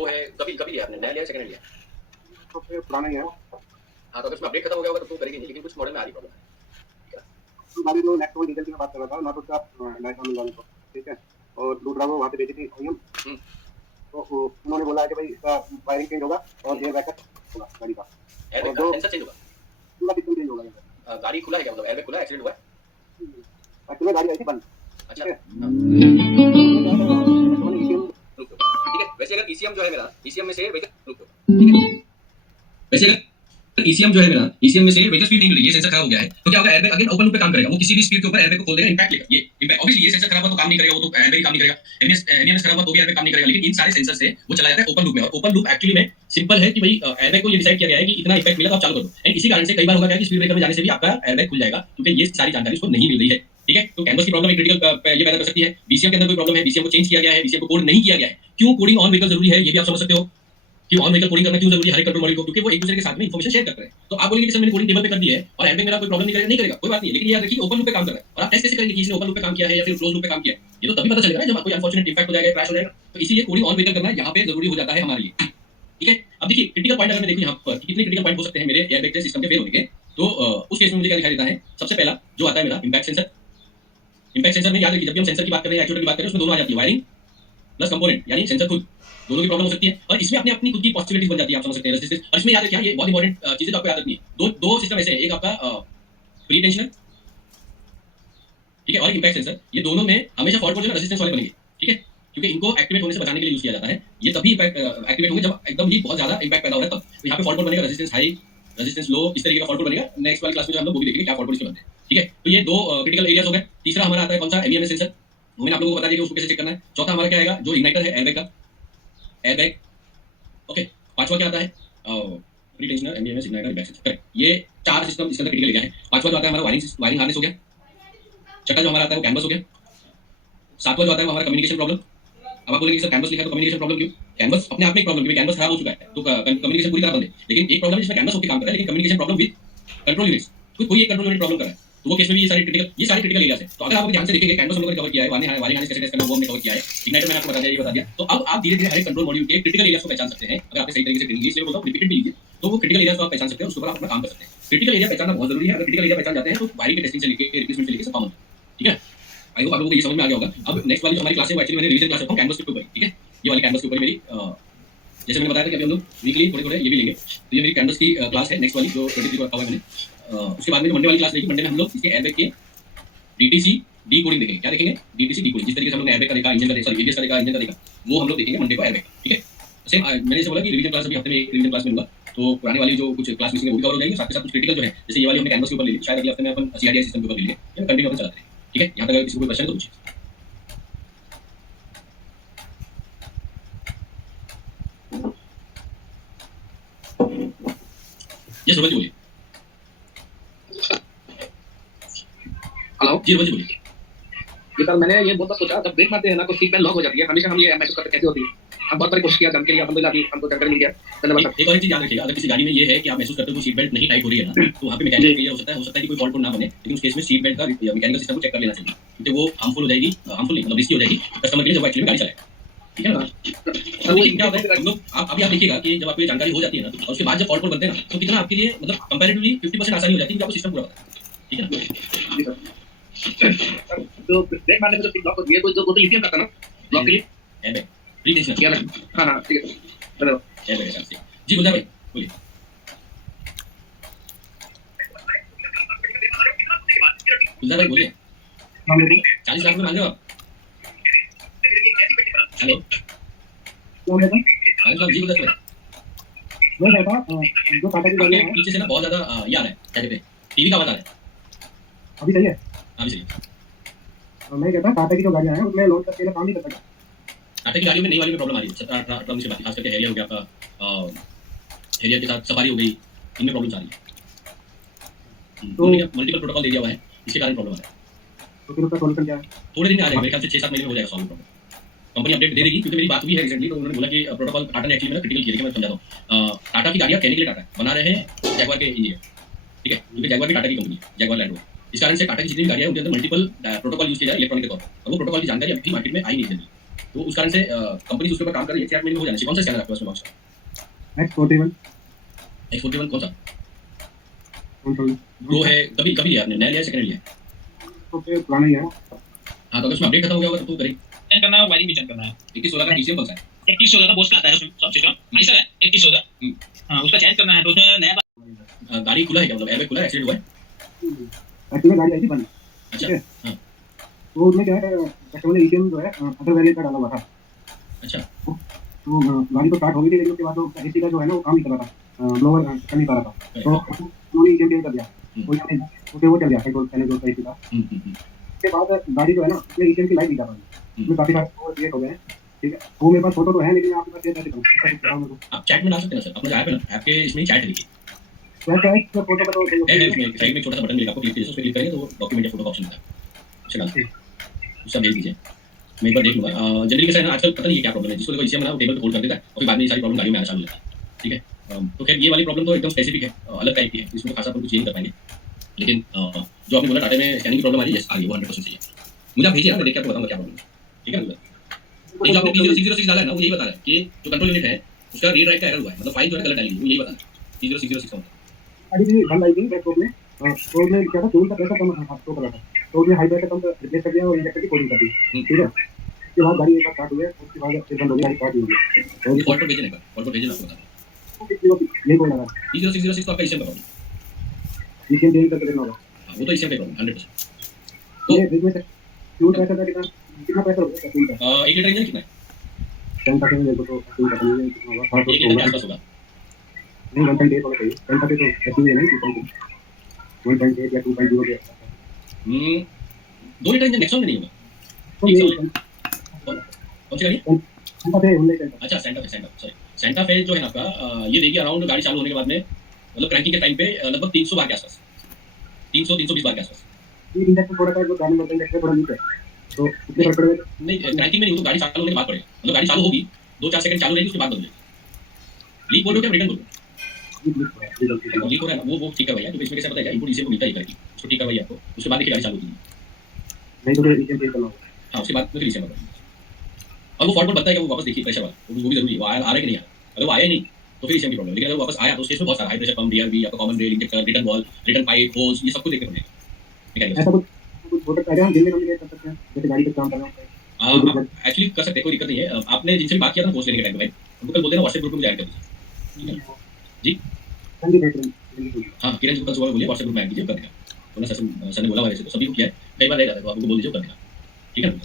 Pro है, कभी कभी लिया आपने, नया लिया सेकंड हैंड लिया? तो फिर पुराना ही है। हाँ, तो अगर उसमें अपडेट खत्म हो गया होगा तो करेगी नहीं, लेकिन कुछ मॉडल में आ रही प्रॉब्लम है। तो गाड़ी जो नेक्स्ट डीजल की मैं बात कर रहा था ना, तो उसका नया मिल रहा था, ठीक है। और दूसरा वो वहाँ पे बेची थी ओईएम, तो उन्होंने बोला कि भाई इसका वायरिंग चेंज होगा और एयर बैकअप होगा गाड़ी का, एयरबैग का सेंसर चेंज होगा, पूरा सिस्टम चेंज होगा। गाड़ी खुला है क्या, मतलब एयरबैग खुला है, एक्सीडेंट हुआ है? एक्चुअली गाड़ी आई थी बंद। अच्छा, ठीक है। ठीक है। वैसे अगर ईसीएम जो है मेरा, ईसीएम में से ठीक है, वैसे अगर ईसीएम जो है मेरा, ईसीएम में से वेहिकल स्पीड नहीं मिल रही है, सेंसर खराब हो गया है, तो क्या होगा, एयरबैग अगेन ओपन लूप पे काम करेगा, वो किसी भी स्पीड के ऊपर एयरबैग को खोल देगा, इंपैक्ट लेगा। ये इंपैक्ट ऑब्वियसली ये सेंसर खराब हुआ तो काम नहीं करेगा, वो तो एयरबैग काम नहीं करेगा, एमईएमएस खराब हुआ तो भी एयरबैग काम नहीं करेगा, लेकिन इन सारे सेंसर से वो चला जाता है ओपन लूप में। और ओपन लूप एक्चुअली में सिंपल है कि भाई एयरबैग को ये डिसाइड किया गया है कि इतना इफेक्ट मिला तो आप चालू कर दो, एंड इसी कारण से कई बार होगा क्या कि स्पीड ब्रेकर में जाने से भी आपका एयरबैग खुल जाएगा, क्योंकि ये सारी जानकारी उसको नहीं मिल रही है। ठीक है, तो कैनवस की प्रॉब्लम एक क्रिटिकल ये पैदा कर सकती है। बीसीएम के अंदर कोई प्रॉब्लम है, बीसीएम को चेंज किया गया है, बीसीएम को कोड नहीं किया गया है। क्यों कोडिंग ऑन व्हीकल जरूरी है, ये भी आप समझ सकते हो कि ऑन व्हीकल कोडिंग करना क्यों जरूरी है हर एक कंट्रोल मॉड्यूल को, क्योंकि वो एक दूसरे के साथ में इंफॉर्मेशन शेयर करते हैं। तो आप बोलेंगे कि सर मैंने कोडिंग टेबल पे कर दी है और एयरबैग मेरा कोई प्रॉब्लम नहीं करेगा, नहीं करेगा, कोई बात नहीं, लेकिन ये याद रखिए ओपन लूप पे काम कर रहा है। और आप टेस्ट कैसे करेंगे कि इसने ओपन लूप पे काम किया है या फिर क्लोज लूप पे काम किया है? ये तो तभी पता चलेगा जब कोई अनफॉर्चुनेट इफेक्ट हो जाएगा, क्रैश हो जाएगा। तो इसीलिए कोडिंग ऑन व्हीकल करना यहाँ पे जरूरी हो जाता है हमारे लिए। ठीक है, अब देखिए क्रिटिकल पॉइंट अगर मैं देखूं यहाँ पर कितने क्रिटिकल पॉइंट हो सकते हैं मेरे एयरबैग के सिस्टम के फेल होने के, तो उस केस में मुझे क्या दिखाई देता है, सबसे पहला जो आता है मेरा इंपैक्ट सेंसर। इंपैक्ट सेंसर में याद रखिए जब भी हम सेंसर की बात कर रहे हैं, एक्चुएटर की बात कर रहे हैं, उसमें दोनों आ जाती है, वायरिंग प्लस कंपोनेंट, यानी सेंसर खुद, दोनों की प्रॉब्लम हो सकती है। और इसमें अपनी अपनी खुद की पॉसिबिलिटीज बन जाती है, आप समझ सकते हैं रेजिस्टेंस। और इसमें याद रखिए ये बहुत इंपॉर्टेंट चीजें तो आपको याद रखनी है। दो सिस्टम ऐसे हैं, एक आपका प्री टेंशनर, ठीक है, और इंपैक्ट सेंसर, ये दोनों में हमेशा फॉल्ट कोड जो है रेजिस्टेंस वाले बनेंगे। ठीक है, क्योंकि इनको एक्टिवेट होने से बचाने के लिए यूज किया जाता है। ये तभी एक्टिवेट होंगे जब एकदम ही बहुत ज्यादा इंपैक्ट पैदा हो रहा है, तब। तो यहाँ पे फॉल्ट कोड बनेगा रेजिस्टेंस हाई, रेजिस्टेंस लो, इस तरीके का फॉल्ट कोड बनेगा। नेक्स्ट वाली क्लास में जो हम लोग वो भी देखेंगे क्या फॉल्ट कोड इसके बनते हैं। ठीक है, तो ये दो क्रिटिकल एरियाज हो गए। तीसरा हमारा आता है कौन सा, एमईएमएस सेंसर, मैंने आप लोगों को बता दिया कि उसको कैसे चेक करना है। चौथा हमारा क्या आएगा, जो इग्नाइटर है एयरबैग का, एयरबैग। ओके, पांचवा क्या आता है, pre tensioner, MEMS, igniter, impact sensor. Correct, ये चार सिस्टम इसके अंदर क्रिटिकल एरिया है। पांचवा जो आता है हमारा वायरिंग हार्नेस हो गया। छठा जो हमारा आता है वो कैनवस हो गया। सातवां जो आता है वो हमारा कम्युनिकेशन प्रॉब्लम। अब आप बोलेंगे सर कैनवस लिखा है तो कम्युनिकेशन प्रॉब्लम क्यों? कैनवस अपने आप में एक प्रॉब्लम, क्योंकि कैनवस खराब हो चुका है तो कम्युनिकेशन पूरी तरह बंद है। लेकिन एक प्रॉब्लम जिसमें कैनवस होकर काम कर रहा है, लेकिन communication problem with control units, कोई एक कंट्रोल यूनिट प्रॉब्लम कर रहा है, तो वो केस में भी ये सारे क्रिटिकल एरियाज है। तो अगर आप ध्यान से देखेंगे, कैनवस हम लोगों ने कवर किया है, वायरिंग हार्नेस कैसे टेस्ट करना वो हमने कवर किया है, इग्नाइटर मैंने आपको बता दिया, ये बता दिया। तो अब आप धीरे धीरे हर एक कंट्रोल मॉड्यूल के क्रिटिकल एरियाज को पहचान सकते हैं। अगर आपने सही तरीके से ट्रेनिंग ली, इसलिए बोलता हूं रिपीटेड भी लीजिए, तो वो क्रिटिकल एरियाज को आप पहचान सकते हैं, उसके ऊपर आप अपना काम कर सकते हैं। क्रिटिकल एरिया पहचानना बहुत जरूरी है। अगर क्रिटिकल एरिया पहचान जाते हैं तो वायरिंग के टेस्टिंग से लेके रिप्लेसमेंट से लेके सब कॉमन। ठीक है, आई होप आप लोगों को ये समझ में आ गया होगा। अब नेक्स्ट वाली जो हमारी क्लास है वो एक्चुअली मैंने रिवीजन क्लास रखा हूं कैनवस के ऊपर। ठीक है, ये वाली कैनवस के ऊपर मेरी जैसे मैंने बताया था कि अभी हम लोग वीकली थोड़े थोड़े ये भी लेंगे। तो ये मेरी कैनवस की क्लास है नेक्स्ट वाली, जो 23 को रखा हुआ है मैंने। उसके बाद में जो मंडे वाली क्लास लेगी, मंडे में हम लोग इसके एयरबैग के डीटीसी डी कोडिंग देखेंगे। क्या देखेंगे? DTC D coding. जिस तरीके से हम लोग एयरबैग का देखा, इंजन का देखा, एबीएस का देखा, इंजन का देखा, वो हम लोग देखेंगे मंडे को एयरबैग। ठीक है, सेम मैंने जैसे बोला कि रिवीजन क्लास अभी हफ्ते में एक रिवीजन क्लास में लूंगा, तो पुरानी वाली जो कुछ क्लास मिसिंग है वो भी कवर हो जाएगी। साथ के साथ कुछ क्रिटिकल जो है, जैसे ये वाली हमने कैनवस के ऊपर ले ली, शायद अगले हफ्ते में अपन सीआरडीआई सिस्टम के ऊपर ले लेंगे, या कंटिन्यू अपन चलाते हैं। ठीक है, यहाँ तक अगर किसी को कोई क्वेश्चन है तो पूछिए। ये सुबह जी बोलिए। हेलो जी रोज बोलिए। जी सर, मैंने ये बहुत सोचा, जब ब्रेक मारते हैं ना तो सीट बेल्ट लॉक हो जाती है। हमेशा हम ये महसूस करते कैसे होती है? हम बहुत बार कोशिश किया जानने के लिए, अल्हम्दुलिल्लाह अभी हमको जानकारी मिल गया। धन्यवाद सर। एक और चीज याद रखिएगा, अगर किसी गाड़ी में ये है कि आप महसूस करते हो कि सीट बेल्ट नहीं टाइट हो रही है ना, तो वहाँ पे मैकेनिक के लिए हो सकता है कि कोई फॉल्ट ना बने, लेकिन उस केस में सीट बेल्ट का मैकेनिकल सिस्टम को चेक कर लेना चाहिए, क्योंकि वो हार्मफुल हो जाएगी, हार्मफुल नहीं मतलब रिस्की हो जाएगी कस्टमर के लिए जब एक्चुअली गाड़ी चलाएगा। ठीक है ना? तो देखिए क्या होता है, हम लोग अभी आप देखिएगा कि जब आपको ये जानकारी हो जाती है ना, और उसके बाद जब फॉल्ट बनते हैं ना, तो कितना आपके लिए मतलब कंपैरेटिवली 50% आसानी हो जाती है कि आपको सिस्टम पूरा पता है। ठीक है ना? तो ब्रेक मारने से जो सीट लॉक होती है, तो वो तो ईसीएम करता ना लॉक के लिए एयरबैग प्री टेंशनर किया ना? हाँ ठीक है, धन्यवाद। एयरबैग है। जी गुलजार भाई बोलिए। गुलजार भाई बोलिए। 40 लाख में मांग रहे हो आप? हेलो कौन है सर? 40 लाख? जी गुलजार भाई, मैं कहता जो टाटा की गाड़ी आपके है पीछे से ना बहुत ज्यादा ये आ रहा है, क्या कहते हैं, टीवी का आवाज आ रहा है। अभी सही है। अभी सही। मैं कहता टाटा की जो गाड़ियां हैं उसमें लोड करके काम नहीं कर सकता। टाटा की गाड़ियों में नई वाली में प्रॉब्लम आ रही है, ट्रम्प से बात, खास करके हैरियर हो गया आपका, हैरियर के साथ सफारी हो गई, इनमें प्रॉब्लम आ रही है। तो मल्टीपल प्रोटोकॉल दे दिया हुआ है, इसके कारण प्रॉब्लम आ रहा है। तो फिर उसका सॉल्यूशन क्या है? थोड़े दिन में आ जाएगा, मेरे ख्याल से 6-7 महीने में हो जाएगा सॉल्व प्रॉब्लम। कंपनी अपडेट दे देगी, क्योंकि मेरी बात हुई है रिसेंटली, तो उन्होंने बोला कि प्रोटोकॉल टाटा ने एक्चुअली में क्रिटिकल किया है। मैं समझाता हूँ, टाटा की गाड़ियाँ कहने के लिए टाटा बना रहे हैं जैगवार के इंजीनियर। ठीक है, क्योंकि जैगवार भी टाटा की कंपनी है, जैगवार लैंड रोवर। इस कारण से टाटा की जितनी भी गाड़ियाँ हैं उनके अंदर मल्टीपल प्रोटोकॉल यूज किया जा रहा है इलेक्ट्रॉनिक के तौर पर, और वो प्रोटोकॉल की जानकारी अभी मार्केट में आई नहीं जल्दी। तो उस कारण से कंपनी उसके ऊपर काम कर रही है, चैट में हो जाना चाहिए। कौन सा स्कैनर आपके पास में लॉन्च का? X41 X41 कौन सा? कंट्रोल प्रो है, कभी कभी लिया आपने, नया लिया सेकंड लिया? तो पे पुराना ही है। हाँ, तो अगर उसमें अपडेट खत्म हो गया होगा तो करें। चेंज करना है, वायरिंग भी चेंज करना है। 2116 का TCM कौन सा है? 3116 का बोस का आता है उसमें सब सिस्टम ऐसा है 3116। हाँ, उसका चेंज करना है तो उसमें नया गाड़ी खुला है क्या, मतलब एयरबैग खुला है, एक्सीडेंट हुआ है? एक्चुअली गाड़ी आई थी बंद। अच्छा। ठीक है। हाँ। तो उसमें क्या है, कस्टमर ने ईसीएम जो है अदर वेरिएंट का डाला हुआ था। अच्छा। तो गाड़ी तो स्टार्ट हो गई थी, लेकिन उसके बाद वो एसी का जो है ना वो काम नहीं कर रहा था, ब्लोअर कर नहीं पा रहा था। तो उन्होंने ईसीएम चेंज कर दिया, तो वो चल गया कंट्रोल पैनल जो एसी का। उसके बाद गाड़ी जो है ना उसमें ईसीएम की लाइट नहीं जा रही, उसमें काफी सारे क्रिएट हो गए हैं। ठीक है, वो मेरे पास फोटो तो है, लेकिन आपके पास कैसे करूँ? आप चैट में ला सकते हैं ना सर, अपना जो ऐप है ना, ऐप के इसमें चैट लिखिए वैसे है कि फोटो का तो है उसमें साइड में एक छोटा सा बटन मिलेगा आपको, क्लिक कीजिए, उस पर क्लिक करेंगे तो वो डॉक्यूमेंट या फोटो का ऑप्शन आता है, उसे डाल उसका भेज दीजिए, मैं एक बार देख लूंगा। जनरली कैसा है ना, आजकल पता नहीं है क्या प्रॉब्लम है, जिसको देखो इसी में वो टेबल पे होल्ड कर देता है और फिर बाद में ये सारी प्रॉब्लम गाड़ी में आना चालू होता है। ठीक है, तो खैर ये वाली प्रॉब्लम तो एकदम स्पेसिफिक है, अलग टाइप की है, इसमें खासा अपन कुछ चेंज कर पाएंगे। लेकिन जो आपने बोला टाटा में स्कैनिंग की प्रॉब्लम आ रही है, आ रही है, वो 100% सही है। मुझे आप भेजिए ना, मैं देख के आपको बताऊंगा क्या प्रॉब्लम है। ठीक है ना, ये जो आपने T0606 डाला है ना, वो यही बता रहा है कि जो कंट्रोल यूनिट है उसका रीड राइट का एरर हुआ है, मतलब फाइल जो है गलत डाली है, वो यही बता रहा है। T0606 का मतलब गाड़ी भी बंद आई थी बैकअप में। तो उसमें क्या था, फ्यूल का प्रेशर कम था, शो कर रहा था, तो उसने हाई प्रेशर पंप रिप्लेस कर दिया और इंजेक्टर की कोडिंग कर दी। ठीक है, उसके बाद गाड़ी एक बार स्टार्ट हुई है, उसके बाद फिर बंद हो गई, गाड़ी स्टार्ट हुई है। ये फॉल्ट पर भेजने का, फॉल्ट पर भेजना आपको बता रहा यही बोल रहा था, हूँ। T0606 तो आपका इसी में प्रॉब्लम है। ईसीएम चेंज करके देखना होगा। हाँ, वो तो इसी में प्रॉब्लम 100%। तो ये इसमें से फ्यूल प्रेशर का कितना कितना प्रेशर होगा फ्यूल का? 1 लीटर इंजन कितना है? 10% देखो तो फ्यूल का नहीं कितना होगा, 1 लीटर के आसपास होगा। नहीं 1.8 होना चाहिए, 10% तो ऐसी है नहीं, 1.8 या 2.0 के आसपास। 2 लीटर इंजन नेक्सॉन में नहीं होगा। तो एक ये सौ कौन सी गाड़ी? सेंटा फे हुंडई सेंटा। अच्छा, सेंटा फे, सॉरी, सेंटा फे जो है ना आपका, ये देखिए अराउंड गाड़ी चालू होने के बाद में, मतलब क्रैंकिंग के टाइम पे लगभग 300 बार के आसपास, 300-320 बार के आसपास। ये इंजेक्शन थोड़ा सा जो गाड़ी में इंजेक्शन थोड़ा नीचे है, तो उसके फर्क पड़ेगा। नहीं, क्रैंकिंग में नहीं, वो तो गाड़ी चालू होने के बाद पड़ेगा, मतलब गाड़ी चालू होगी 2-4 सेकंड चालू रहेगी, उसके बाद बदलेगी। लीक बोल रहे हो क्या, रिटर्न बोल रहे हो? लीक हो रहा है ना, वो ठीक करवाइए, क्योंकि इसमें कैसे पता है क्या, इनपुट इसी को मिलता है करके, उसको ठीक करवाइए आपको, उसके बाद देखिए गाड़ी चालू होगी। नहीं तो फिर ईसीएम चेंज करना होगा। हाँ, उसके बाद फिर इसे करवाइए। और वो फॉल्ट पर बनता है कि वो वापस देखिए प्रेशर वाला, वो भी जरूरी है, वो आ रहा है कि नहीं आ रहा। अगर वो आया ही नहीं तो फिर इसी की प्रॉब्लम, लेकिन अगर वो वापस आया तो उसके इसमें बहुत सारा हाई प्रेशर पंप, डीआरवी, आपका common rail, injector, return valve, return pipe, hose, ये सब कुछ देखने पड़ेगा। ऐसा कुछ हो सकता है क्या, हम दिन में कम्युनिकेट कर सकते हैं, जैसे गाड़ी पे काम कर रहा हूँ। एक्चुअली कर सकते हैं, कोई दिक्कत नहीं है। आपने जिनसे भी बात किया था पोस्ट लेने के टाइम पे भाई, उनको कल बोलते हैं व्हाट्सएप ग्रुप में ज्वाइन कर दीजिए। ठीक है जी, हाँ, किरण जी को कल सुबह बोलिए व्हाट्सएप ग्रुप में ऐड कीजिए, कर देगा। तो ना सर ने बोला वैसे तो सभी को किया है, कई बार रह जाता है, तो आपको बोल दीजिए कर देगा। ठीक है ना,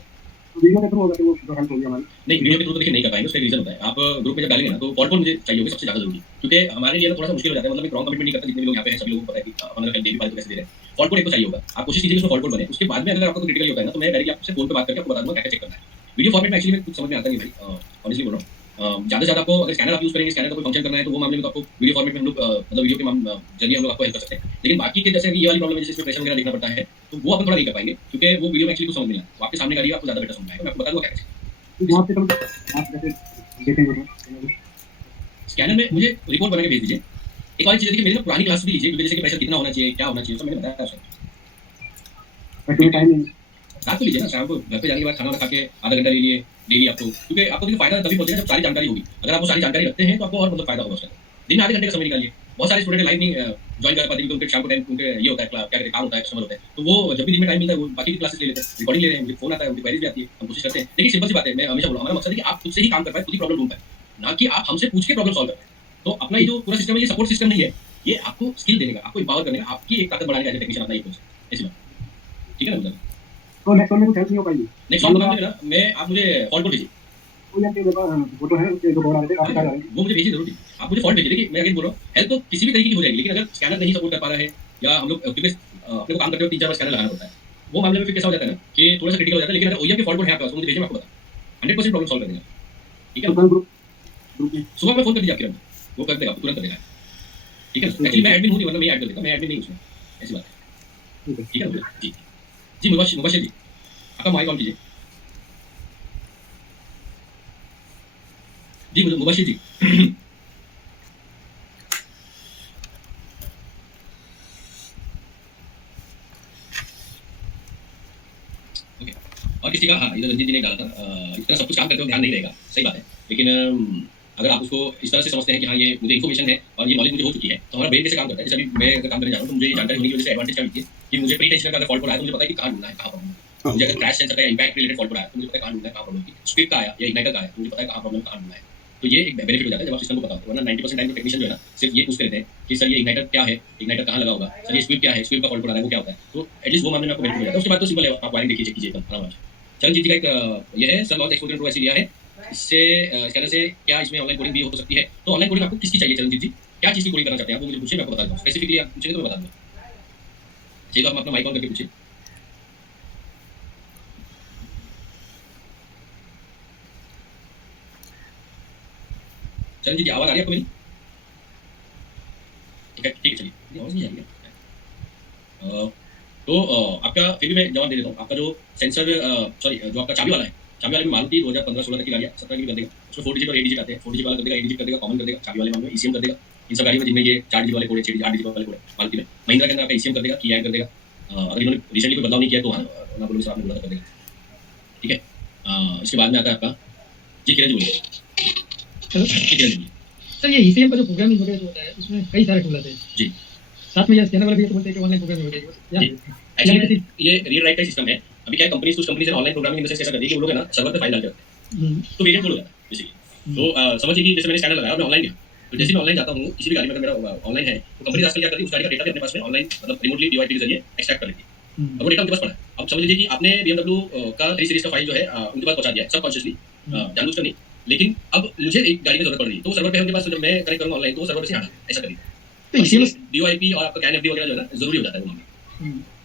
वीडियो के थ्रू होगा कि वो जो हेल्प होगी हमारी। नहीं, वीडियो के थ्रू तो देखिए नहीं कर पाएंगे, उसका एक रीजन होता है। आप ग्रुप में जब डालेंगे ना तो फॉल्ट मुझे चाहिए होगी सबसे ज्यादा जरूरी, क्योंकि हमारे लिए ना थोड़ा सा मुश्किल हो जाता है, मतलब एक रॉन्ग कमिटमेंट नहीं करता, जितने भी लोग यहाँ पे हैं सभी लोगों को पता है कि अपन अगर हेल्प दे भी पाए तो कैसे दे रहे हैं। फॉल्ट कोड एक तो चाहिए होगा, आप कोशिश कीजिए उसमें फॉल्ट कोड बने, उसके बाद में अगर आपको क्रिटिकल होता है ना तो मैं डायरेक्टली आपसे फोन पे बात करके आपको बता दूंगा क्या चेक करना है। वीडियो फॉर्मेट में एक्चुअली कुछ समझ में आता नहीं भाई, ऑनेस्टली बोल रहा हूँ। ज़्यादा से ज़्यादा आपको अगर स्कैनर आप यूज़ करेंगे, स्कैनर का कोई फंक्शन करना है तो वो मामले में तो आपको वीडियो फॉर्मेट में हम लोग मतलब वीडियो के जरिए हम लोग आपको हेल्प कर सकते हैं। लेकिन बाकी के जैसे ये वाली प्रॉब्लम है, जैसे इसमें प्रेशर वगैरह देखना पड़ता है, तो वो अपन थोड़ा नहीं कर पाएंगे, क्योंकि वो वीडियो में एक्चुअली कुछ समझ नहीं आता। तो आपके सामने गाड़ी आपको ज़्यादा बेटर समझ में आएगा, मैं आपको बता दूंगा क्या कैसे। वहाँ पे तो आप जैसे देखेंगे स्कैनर में मुझे रिपोर्ट बना के भेज दीजिए। एक और चीज़ देखिए, मेरी ना पुरानी क्लास भी लीजिए, क्योंकि जैसे कि प्रेशर कितना होना चाहिए, क्या होना चाहिए, सब मैंने बताया आपसे। तो टाइम नहीं रात को लीजिए ना, शाम को घर पे जाने के बाद खाना खा के आधा घंटा ले लिए डेली आपको, क्योंकि आपको देखिए फायदा तभी पहुंचेगा जब सारी जानकारी होगी। अगर आप वो सारी जानकारी रखते हैं तो आपको और मतलब फायदा होगा उसका। दिन में आधे घंटे का समय निकालिए। बहुत सारे स्टूडेंट लाइव नहीं ज्वाइन कर पाते, क्योंकि उनके शाम को टाइम उनके ये होता है, क्या कहते हैं, काम होता है, कस्टमर होता है, तो वो जब भी दिन में टाइम मिलता है वो बाकी की क्लासेस ले लेते हैं, रिकॉर्डिंग ले रहे हैं, मुझे फोन आता है, उनकी क्वेरीज भी आती है, हम कोशिश करते हैं। देखिए सिंपल सी बात है, मैं हमेशा बोला हमारा मकसद है कि आप खुद से ही काम कर पाए, खुद ही प्रॉब्लम ढूंढ पाए, ना कि आप हमसे पूछ के प्रॉब्लम सॉल्व कर पाए। तो अपना ये जो पूरा सिस्टम है ये सपोर्ट सिस्टम नहीं है, ये आपको स्किल देने का, आपको एम्पावर करने का, आपकी एक ताकत बढ़ाने का टेक्नीशियन अपना एक ऐसी बात। ठीक है ना, मतलब तो नेक्स्ट वन में कुछ हेल्प नहीं हो पाएगी। नेक्स्ट वन में ना मैं आप मुझे फॉल्ट कोड भेजिए, वो यहाँ पे फोटो है उसके जो बोर्ड आ रहे थे काफी सारे आ रहे हैं। वो मुझे भेजिए जरूर। आप मुझे फॉल्ट भेजिए, देखिए मैं अगेन बोल रहा हूँ, हेल्प तो किसी भी तरीके की हो जाएगी, लेकिन अगर स्कैनर नहीं सपोर्ट कर पा रहा है या हम लोग क्योंकि अपने को काम करते हुए 3-4 बार स्कैनर लगाना पड़ता है, वो मामले में फिर कैसा हो जाता है ना कि थोड़ा सा क्रिटिकल हो जाता है। लेकिन अगर ओईएम के फॉल्ट कोड है आपके पास, मुझे भेजिए, मैं आपको बता 100% प्रॉब्लम सॉल्व कर देगा। ठीक है, तो कल ग्रुप में सुबह में फोन कर दीजिए आपके, वो कर देगा, तुरंत कर देगा। ठीक है, एक्चुअली मैं एडमिन हूँ नहीं, वरना मैं ऐड कर देता, मैं एडमिन नहीं उसमें, ऐसी बात है। ठीक है ना जी जी, मुबाशिर जी आपका मोबाइल कॉल कीजिए जी, मुझे मुबाशिर जी ओके। और किसी का, हाँ इधर रंजीत जी ने डाला था, इतना सब कुछ काम करते हो ध्यान नहीं रहेगा, सही बात है, लेकिन अगर आप उसको इस तरह से समझते हैं कि हाँ ये मुझे इन्फॉर्मेशन है और ये नॉलेज मुझे हो चुकी है, तो हमारा ब्रेन कैसे काम करता है। जैसे अभी मैं अगर काम करने जा रहा हूँ तो मुझे ये जानकारी होने की वजह से एडवांटेज क्या मिलती है कि मुझे प्री टेंशन का अगर फॉल्ट हो रहा है तो मुझे पता है कि कहाँ ढूंढना है, कहाँ प्रॉब्लम है। मुझे अगर क्रैश सेंसर का इम्पैक्ट रिलेटेड फॉल्ट हो रहा है तो मुझे पता है कहाँ ढूंढना है, कहाँ प्रॉब्लम है। स्क्रिप्ट का आया या इग्नाइटर का आया तो मुझे पता है कहाँ प्रॉब्लम, कहाँ ढूंढना है। तो ये एक बेनिफिट हो जाता है जब आप सिस्टम को पता हो। वरना 90% टाइम तो टेक्नीशियन जो है ना सिर्फ ये पूछते रहते हैं कि सर ये इग्नाइटर क्या है, इग्नाइटर कहाँ लगा होगा, सर ये स्क्रिप्ट क्या है, स्क्रिप्ट का फॉल्ट हो रहा है वो क्या होता है। तो एटलीस्ट वो मामले में आपको बेनिफिट हो जाता है। उसके बाद तो सिंपल है, आप वायरिंग देखिए, चेक कीजिए एकदम आराम से। चरणजीत जी का एक ये है, सर लॉन्च एक्सपोजर टू ऐसी लिया है, इससे स्कैनर से क्या इसमें ऑनलाइन कोडिंग भी हो सकती है। तो ऑनलाइन कोडिंग आपको किसकी चाहिए चरणजीत जी, क्या चीज़ की कोडिंग करना चाहते हैं आप, वो मुझे पूछिए, मैं आपको बता दूँ। स्पेसिफिकली आप पूछेंगे तो मैं बता दूँगा। ठीक है, आप अपना माइक ऑन करके पूछिए। चरणजीत जी आवाज़ आ रही है आपको मेरी? ठीक है, चलिए आवाज़ नहीं आ रही है। तो आपका फिर भी मैं जवाब दे देता हूँ। आपका जो सेंसर सॉरी जो आपका चाबी वाला है, चाबी वाले में मारुति 2015-16 तक की गाड़ियाँ 17 की भी कर देगा। उसमें 4 डिजिट और 8 डिजिट आते हैं। 4 डिजिट वाला कर देगा, 8 डिजिट कर देगा, कॉमन कर देगा। चाबी वाले मामले में ईसीएम कर देगा। इन सब गाड़ियों में जिनमें ये 4 डिजिट वाले कोड है, 6 डिजिट 8 डिजिट वाले कोड है मारुति में। महिंद्रा के अंदर आपका ईसीएम कर देगा, किया कर देगा। अगर इन्होंने रिसेंटली कोई बदलाव नहीं किया तो हाँ ना बोलो सर आपने बोला था कर देगा। ठीक है, इसके बाद में आता है आपका जी किरण जी बोलिए। हेलो जी किरण जी बोलिए। सर, ये ईसीएम का जो प्रोग्रामिंग वगैरह जो होता है उसमें कई सारे टूल आते हैं जी साथ में। ये स्कैनर वाला भी तो बोलते हैं कि ऑनलाइन प्रोग्रामिंग हो जाएगी। जी। एक्चुअली ये रीड राइट का सिस्टम है। अभी क्या है, कंपनीज कुछ companies online programming in the sense कैसा करती है कि वो लोग है ना सर्वर पे फाइल डाल के रखते हैं, तो वेरिएंट कोड हो जाता है बेसिकली। तो समझिए कि जैसे मैंने स्कैनर लगाया और मैं ऑनलाइन गया, तो जैसे मैं ऑनलाइन जाता हूँ किसी भी गाड़ी में, अगर मेरा ऑनलाइन है तो कंपनी आजकल क्या करती है, उस गाड़ी का डेटा भी अपने पास में ऑनलाइन मतलब रिमोटली डीओआईपी के जरिए एक्सट्रैक्ट कर लेती है। अब वो डेटा उनके पास पड़ा है। अब समझ लीजिए कि आपने BMW का 3 सीरीज का फाइल जो है उनके पास पहुंचा दिया है सबकॉन्शियसली, जानबूझकर नहीं। लेकिन अब मुझे एक गाड़ी की जरूरत पड़ रही है तो वो सर्वर पे है उनके पास, तो जब मैं कनेक्ट करूंगा ऑनलाइन तो वो सर्वर से आना ऐसा करिए। तो ईसीएम डीओआईपी और आपका कैन एफडी वगैरह जो है ना जरूरी हो जाता है वो मामला।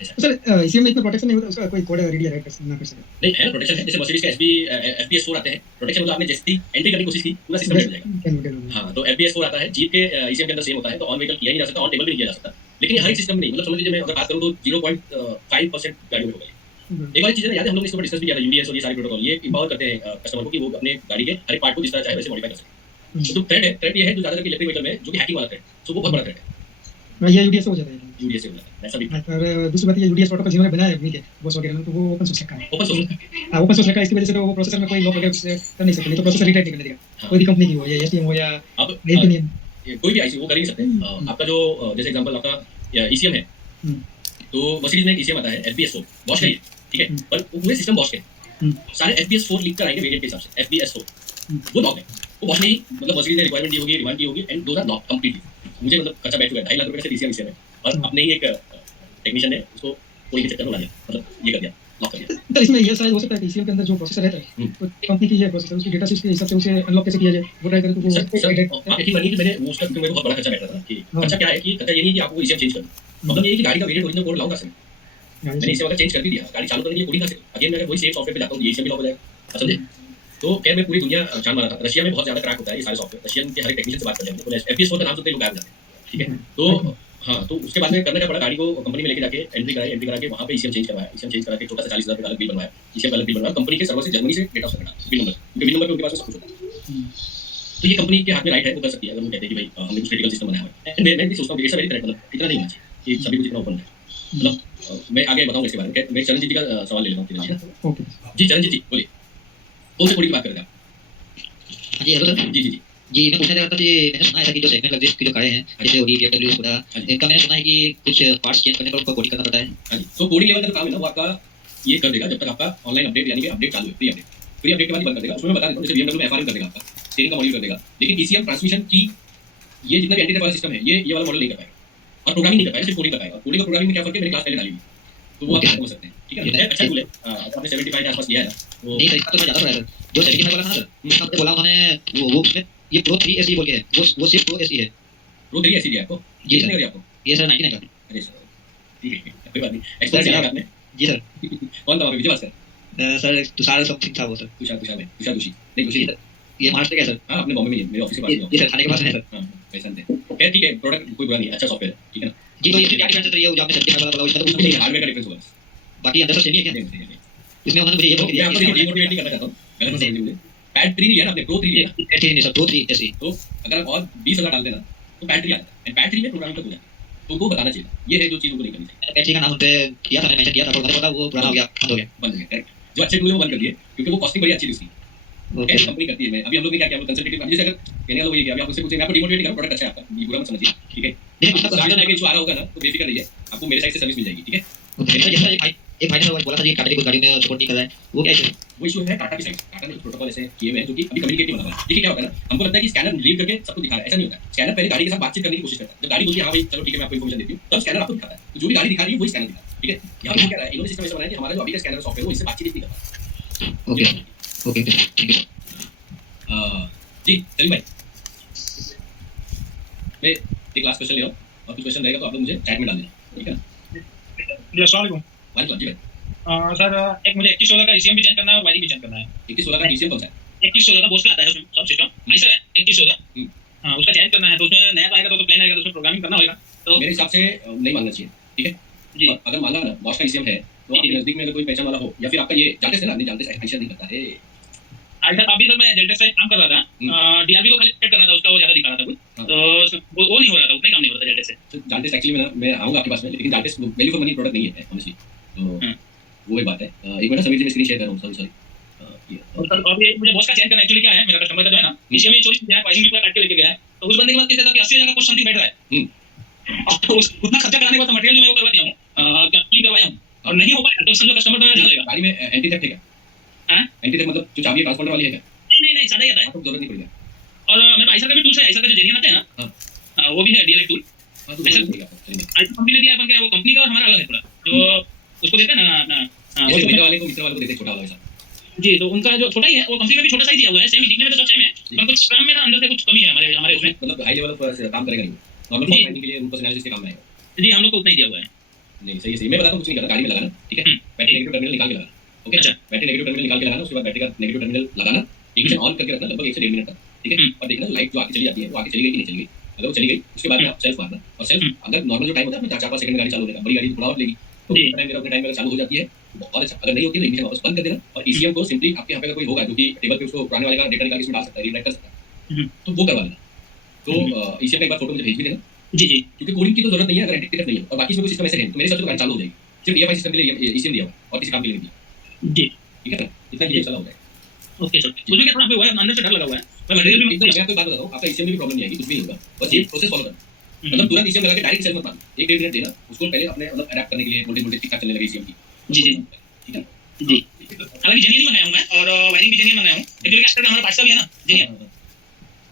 सर ईसीएम में इतना प्रोटेक्शन नहीं होता, उसका कोई कोड रेडी राइट ना कर सके। नहीं है, प्रोटेक्शन है। जैसे मर्सिडीज का FPS 4 आते हैं, प्रोटेक्शन मतलब आपने जैसे एंट्री करने की कोशिश की पूरा सिस्टम हो जाएगा। हाँ, तो FPS 4 आता है, जीप के ईसीएम के अंदर सेम होता है। तो ऑन व्हीकल किया नहीं जा सकता, ऑन टेबल भी नहीं किया जा सकता। लेकिन ये हर एक सिस्टम में नहीं, मतलब समझ लीजिए मैं अगर बात करूँ तो 0.5% गाड़ियों में होगा। एक वाली चीज़ है, याद है हम लोग इसको डिस्कस भी किया था, यूडीएस और ये सारे प्रोटोकॉल ये इंपावर करते हैं कस्टमर को कि वो अपने गाड़ी के हर एक पार्ट को जिस तरह चाहे वैसे मॉडिफाई कर सके। तो थ्रेट है, थ्रेट ये है जो ज़्यादातर इलेक्ट्रिक व्हीकल में जो कि हैकिंग वाला थ्रेट, तो वो बहुत बड़ा थ्रेट है। ये यूडीएस हो जाता है, यूडीएस से हो जाता है ऐसा भी। और दूसरी बात ये यूडीएस प्रोटोकॉल जिन्होंने बनाया है मिलके बॉस वगैरह ना, तो वो ओपन सोर्स का है। ओपन सोर्स हां, ओपन सोर्स का इसकी वजह से तो वो प्रोसेसर में कोई लॉक वगैरह से कर नहीं सकते, नहीं तो प्रोसेसर रिटाइट नहीं करने देगा कोई भी कंपनी की हो या एसटीएम हो या अब एल्पिनियम कोई भी आईसी वो कर ही नहीं सकते। आपका जो जैसे एग्जांपल आपका ईसीएम है, तो मर्सिडीज में ईसीएम आता है FPS 4 बॉश का ही है, ठीक है, पर वो पूरे सिस्टम बॉश के सारे FPS 4 लिख कर आएंगे वेरिएंट के हिसाब से। FPS 4 वो लॉक है, वो बॉश नहीं, मतलब मर्सिडीज ने रिक्वायरमेंट दी होगी, डिमांड की होगी, and those are lock completely. मुझे मतलब खर्चा बैठ चुका है 2.5 लाख रुपए से ईसीएम है, और अपने ही एक टेक्नीशियन ने उसको कोई के चक्कर में उड़ा दिया, मतलब ये कर दिया, लॉक कर दिया। तो इसमें ये शायद हो सकता है कि ईसीएम के अंदर जो प्रोसेसर रहता है तो कंपनी की है प्रोसेसर, उसकी डेटा शीट के हिसाब से उसे अनलॉक कैसे किया जाए वो ट्राई करें तो वो आप यकीन मानिए कि मैंने वो उसका मेरे को बहुत बड़ा खर्चा बैठ रहा था कि खर्चा क्या है कि खर्चा ये नहीं कि आपको ईसीएम चेंज करना, मतलब ये है कि गाड़ी का वेरिएंट ओरिजिनल कोड लाऊंगा सर, मैंने इसे अगर चेंज कर भी दिया, गाड़ी चालू करने के लिए कोडिंग कर सकते, अगेन मैं वही सेम सॉफ्टवेयर पे जाता हूँ, ईसीएम भी लॉक हो जाएगा, समझे। तो खैर मैं पूरी दुनिया छान मारा था, रशिया में बहुत ज्यादा क्रैक होता है ये सारे सॉफ्टवेयर, रशियन के हर एक टेक्नीशियन से बात करते हैं, FPS 4 का नाम सुनते ही लोग गायब हो जाते हैं, ठीक है। तो हाँ, तो उसके बाद में करना क्या पड़ा, गाड़ी को कंपनी में लेके जाके एंट्री करा के वहाँ पे ईसीएम चेंज करवाया, ईसीएम चेंज करा के छोटा सा 40,000 रुपये का अलग बिल बनवाया, ईसीएम का अलग बिल बनवाया, कंपनी के सर्वर से जर्मनी से डेटा उसका बिल नंबर, क्योंकि बिल नंबर पे उनके पास सब कुछ होता है। तो ये कंपनी के हाथ में राइट है, वो कर सकती है अगर वो कहते हैं कि भाई हमने कुछ क्रिटिकल सिस्टम बनाया हुआ है। मैं भी सोचता हूँ कि वेरी थ्रेट, मतलब इतना नहीं होना चाहिए कि सभी कुछ इतना ओपन है, मतलब मैं आगे बताऊंगा इसके बारे में। मैं चरणजीत जी का सवाल ले लेता हूँ। ओके जी चरणजीत जी बोलिए, कौन से कोडिंग की बात कर रहे हैं आप? हाँ जी हेलो सर। जी जी जी जी मैं पूछना चाह रहा था कि मैंने सुना है कि जो सेगमेंट लग्जरीज की जो कारें हैं जैसे ओडी BMW स्कोडा, इनका मैंने सुना है कि कुछ पार्ट्स चेंज करने पर उसको कोडिंग करना पड़ता है। हाँ जी, तो कोडिंग लेवल का जो काम है ना वो आपका ये कर देगा जब तक आपका ऑनलाइन अपडेट यानी कि अपडेट चालू है, फ्री अपडेट के बाद ही बंद कर देगा। उसमें मैं बता देता हूँ, जैसे BMW में FRM कर देगा, आपका स्टीयरिंग का मॉड्यूल कर देगा, लेकिन ECM ट्रांसमिशन की ये जितना भी एंटी वाला सिस्टम है ये वाला मॉडल नहीं कर पाएगा, और प्रोग्रामिंग नहीं कर पाएगा, सिर्फ कोडिंग कर पाएगा। कोडिंग और प्रोग्रामिंग में क्या फर्क है, मैंने क्लास पहले डाली हुई, तो वो आप समझ सकते हैं, ठीक है। अच्छा टूल है, आपने 75 के आसपास लिया है ना, तो नहीं सर इसका तो मैं ज़्यादा पड़ा है सर, जो 75 वाला था ना सर उसका मुझे बोला उन्होंने वो उसमें ये Pro 3 SE बोल के है, वो सिर्फ Pro SE है। Pro 3 ऐसी दिया आपको? जी कितने सर। का दिया आपको? ये सर 99 का। अरे सर ठीक है, कोई बात नहीं। एक्सपोर्ट किया आपने? जी सर। कौन था वहाँ पे, विजय भास्कर? सर तुषार समथिंग था वो सर। तुषार नहीं जी सर। ये महाराष्ट्र का है सर। हाँ, अपने बॉम्बे में ही है, मेरे ऑफिस के पास ही है। ये सर थाने के पास है सर। हाँ, वैसा थे। खैर ठीक है, प्रोडक्ट कोई बुरा नहीं है, अच्छा सॉफ्टवेयर है, ठीक है ना। जी तो इसमें क्या डिफरेंस है सर, ये जो आपने 75 वाला बोला इसका तो कुछ नहीं, नहीं है, हार्डवेयर का डिफरेंस होगा, बाकी अंदर सब सेम ही है क्या? नहीं। इसमें उन्होंने मुझे ये बोल तो के मैं दिया आपको देखिए डिमोटिवेट नहीं करना चाहता हूँ, गलत मत समझिए मुझे। पैड 3 लिया ना आपने, Pro 3 लिया ना, ऐसे नहीं सर Pro 3 SE। तो अगर आप और 20,000 डालते ना तो पैड 3 आता है, एंड पैड 3 में प्रोग्रामिंग तक हो जाता है, तो उनको बताना चाहिए था। ये है जो चीज़ उनको नहीं करनी चाहिए। मैंने पैची का नाम उन पे किया था, मैंने मेंशन किया था, पर उन्होंने बोला वो पुराना हो गया, बंद हो गया। बंद हो गया, करेक्ट। जो अच्छे टूल है वो बंद कर दिए, क्योंकि वो कॉस्टिंग बड़ी अच्छी थी उसकी। ओके कैसे कंपनी करती है। मैं अभी हम लोग ने क्या किया, हम लोग कंसल्टेटिव, जैसे अगर कहने वाला वो ये कि अभी आप उससे पूछे, मैं आपको डिमोटिवेट नहीं कर रहा हूं, प्रोडक्ट अच्छा है आपका, ये बुरा मत समझिए, ठीक है। नहीं आपको मतलब स्टार्ट लेके इशू आ रहा होगा ना, तो बेफिक्र रहिए, आपको मेरे साइड से सर्विस मिल जाएगी, ठीक है। ओके जैसा एक भाई ने बोला था कि टाटा की कुछ गाड़ी में सपोर्ट नहीं कर रहा है, वो क्या है? वो इशू है टाटा की साइड। टाटा ने प्रोटोकॉल ऐसे किए हुए हैं जो कि अभी कम्युनिकेट नहीं बना हुआ है। देखिए क्या होता है ना, हमको लगता है कि स्कैनर रीड करके सबको दिखा रहा है, ऐसा नहीं होता है। स्कैनर पहले गाड़ी के साथ बातचीत करने की कोशिश करता है। जब गाड़ी बोलती है हाँ भाई चलो ठीक है मैं आपको इन्फॉर्मेशन देती हूँ, तब स्कैनर आपको दिखाता है। तो जो भी गाड़ी दिखा रही है वही स्कैनर दिखा रहा है, ठीक है। यहाँ पे क्या रहा है, इन्होंने सिस्टम ऐसा बनाया कि हमारा जो अभी का स्कैनर सॉफ्टवेयर वो इससे बातचीत नहीं करता। ओके ओके ठीक है जी सलीम भाई, मैं एक लास्ट क्वेश्चन ले रहा हूँ, और कुछ क्वेश्चन रहेगा तो आप लोग मुझे चैट में डाल देना, ठीक है ना। जी अस्सलाम वालेकुम। वालेकुम जी भाई। सर एक मुझे 2116 का ईसीएम भी चेंज करना है और वायरिंग भी चेंज करना है। 2116 का डीसीएम कौन सा है? 2116 का बोस का आता है उसमें सब सिस्टम ऐसा है 2116। हाँ उसका चेंज करना है, तो उसमें नया आएगा तो प्लेन आएगा तो उसमें प्रोग्रामिंग करना होगा। तो मेरे हिसाब से नहीं मांगना चाहिए, ठीक है जी और अगर मांगा ना बॉस का डीसीएम है तो आपके नजदीक में अगर कोई पहचान वाला हो, या फिर आपका ये जानते से ना, नहीं जानते से आइशा नहीं करता है। अभी सर मैं डेल्टा से काम कर रहा था, डीआरबी को खाली सेट करना था, उसका वो ज्यादा दिखा रहा था कुछ, तो वो नहीं हो रहा था, उतना ही काम नहीं हो रहा था डेल्टा से। तो जानते एक्चुअली में ना, मैं आऊंगा आपके पास में, लेकिन जानते वैल्यू फॉर मनी प्रोडक्ट नहीं है ऑनेस्टली, तो वो एक बात है। एक मिनट समीर जी मैं स्क्रीन शेयर कर रहा हूँ, सॉरी और सर अभी मुझे बॉस का चेंज करना, एक्चुअली क्या है, मेरा कस्टमर का जो है ना ईसीएम में चोरी किया है, प्राइसिंग भी पूरा काट के लेके गया है, तो उस बंदे के पास कैसे था कि 80,000 का कुछ समथिंग बैठ रहा है, अब तो उतना खर्चा कराने के बाद मटेरियल भी मैं वो करवा दिया हूँ, क्लीन करवाया हूँ, और नहीं हो पाया तो समझो कस्टमर तो जान लेगा। गाड़ी में एंटी थेफ्ट है क्या? हाँ एंटी थेफ्ट मतलब जो चाबी ट्रांसपोर्टर वाली है क्या? नहीं सादा ही आता है, आपको जरूरत नहीं पड़ेगी। और मेरे पास ऐसा का भी टूल्स है, ऐसा का जो जेनियन आते हैं ना, वो भी है डीएलएक्स टूल। हाँ तो जरूरत नहीं पड़ेगी आपको, चलिए आईटी कंपनी ने दिया है, अपन क्या वो कंपनी का और हमारा अलग है पूरा, जो उसको देते हैं ना अपना जैसे मित्र वाले को देते छोटा वाला वैसा। जी, तो उनका जो छोटा ही है वो कंपनी में भी छोटा सा ही दिया हुआ है, सेम ही दिखने में तो सब सेम है, पर कुछ स्क्रैम में ना अंदर से कुछ कमी है हमारे उसमें, मतलब हाई लेवल पर काम करेगा नहीं, नॉर्मल जी। फॉर्मेटिंग के लिए उनको एनालिसिस के काम में आएगा। जी हम लोग को उतना ही दिया हुआ है। नहीं सही है सही, मैं बताता हूँ कुछ नहीं करना, गाड़ी में लगाना, ठीक है। बैटरी नेगेटिव टर्मिनल निकाल के लगाना, ओके। अच्छा। बैटरी नेगेटिव टर्मिनल निकाल के लगाना, उसके बाद बैटरी का नेगेटिव टर्मिनल लगाना, इग्निशन ऑन करके रखना लगभग 1 से 1.5 मिनट तक, ठीक है। और देखना लाइट जो आगे चली जाती है वो आगे चली गई कि नहीं चली गई। अगर वो चली गई उसके बाद में आप सेल्फ मारना, और सेल्फ अगर नॉर्मल जो टाइम होता है अपना 4-5 सेकंड में गाड़ी चालू होने का, बड़ी गाड़ी थोड़ा और लेगी, तो जी। टाइम मेरा अपने टाइम में चालू हो जाती है बहुत अच्छा। अगर नहीं होती तो इग्निशन वापस बंद कर देना, और ईसीएम को सिंपली आपके यहाँ पे अगर कोई होगा जो कि टेबल पे उसको पुराने वाले का डेटा निकाल के इसमें डाल सकता है, रीराइट कर सकता है, तो वो करवा लेना। तो ईसीएम का एक बार फोटो मुझे भेज भी देना, जी जी क्योंकि कोडिंग की तो जरूरत नहीं है अगर एंटी थेफ्ट नहीं है, और बाकी इसमें कोई सिस्टम ऐसे है तो मेरे हिसाब से तो गाड़ी चालू हो जाएगी। सिर्फ ईएमआई सिस्टम के लिए ईसीएम दिया हुआ है और किसी काम के लिए नहीं दिया, जी ठीक है ना। इतना ही चला होता है। ओके सर, उसमें क्या थोड़ा हुआ है, अंदर से डर लगा हुआ है, मैं मटेरियल भी एकदम मैं आपको एक बात बताता हूँ, आपका ईसीएम में भी प्रॉब्लम नहीं आएगी, कुछ भी नहीं होगा, बस ये प्रोसेस फॉलो करना। मतलब तुरंत ईसीएम लगा के डायरेक्ट सेल मत मारना, 1-1.5 मिनट देना उसको पहले अपने मतलब अडैप्ट करने के लिए, वोल्टेज ठीक ठाक चलने लगे ईसीएम की, जी जी ठीक है। जी। हालांकि जेनियन ही मंगाया हूँ मैं, और वायरिंग भी जेनियन मंगाया हूँ, एक्चुअली एक्स्ट्रा हमारा पार्ट्स का भी है ना जेनियन,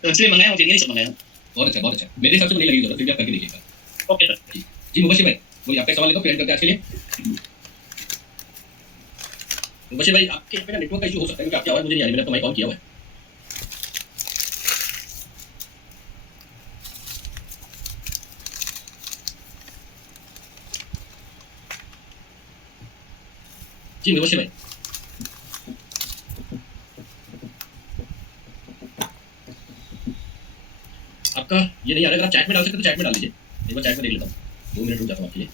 तो इसलिए मंगाया हूँ, जेनियन ही सब मंगाया हूँ। बहुत अच्छा बहुत अच्छा, मेरे हिसाब से तो नहीं लगी जरूरत, फिर भी आप करके देखिएगा। Okay sir. जी मुबशिर भाई, वही आपका सवाल लेकर फिर करते हैं आज के लिए। मुबशिर भाई आपके यहाँ पे ना नेटवर्क का इशू हो सकता है, क्योंकि आपकी आवाज मुझे नहीं आ रही, मैंने आपको माइक ऑन किया हुआ है। जी मुबशिर भाई, आपका ये नहीं आ रहा, अगर आप चैट में डाल सकते तो चैट में डाल दीजिए, एक बार चैट में देख लेता हूँ, 2 मिनट रुक जाता हूँ आपके लिए।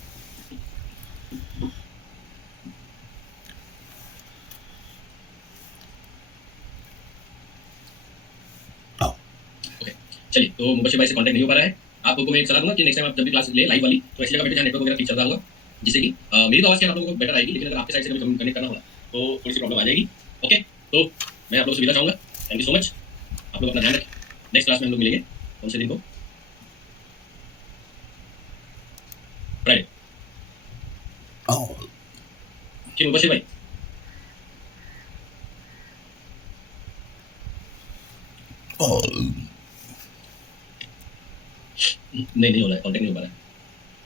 ओके चलिए, तो मुबशिर भाई से कांटेक्ट नहीं हो पा रहा है। आप लोगों को मैं एक सलाह दूंगा कि नेक्स्ट टाइम आप जब भी क्लास ले लाइव वाली, तो ऐसी जगह बैठे जहाँ नेटवर्क वगैरह ठीक चल रहा होगा, जिससे कि मेरी तो आवाज़ क्या आप लोगों को बेटर आएगी, लेकिन अगर आपके साइड से कभी कनेक्ट करना होगा तो थोड़ी सी प्रॉब्लम आ जाएगी। ओके तो मैं आप लोगों से विदा चाहूँगा, थैंक यू सो मच, आप लोग अपना ध्यान रखें। नेक्स्ट क्लास में हम लोग मिलेंगे कौन से दिन को, फ्राइडे। जी मुबशिर भाई, नहीं हो रहा है, कांटेक्ट नहीं हो पा रहा है,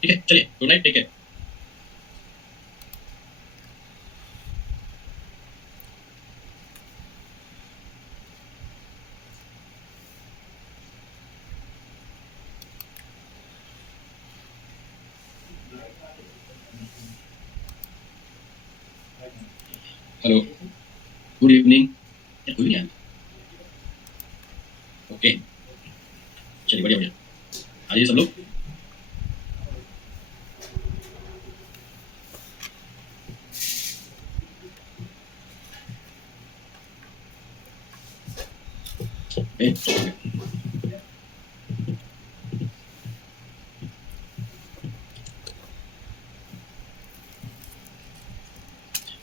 ठीक है चलिए, good night, take care. Hello good evening, कोई नहीं आया, ओके चलिए बढ़िया बढ़िया, आइए सब लोग।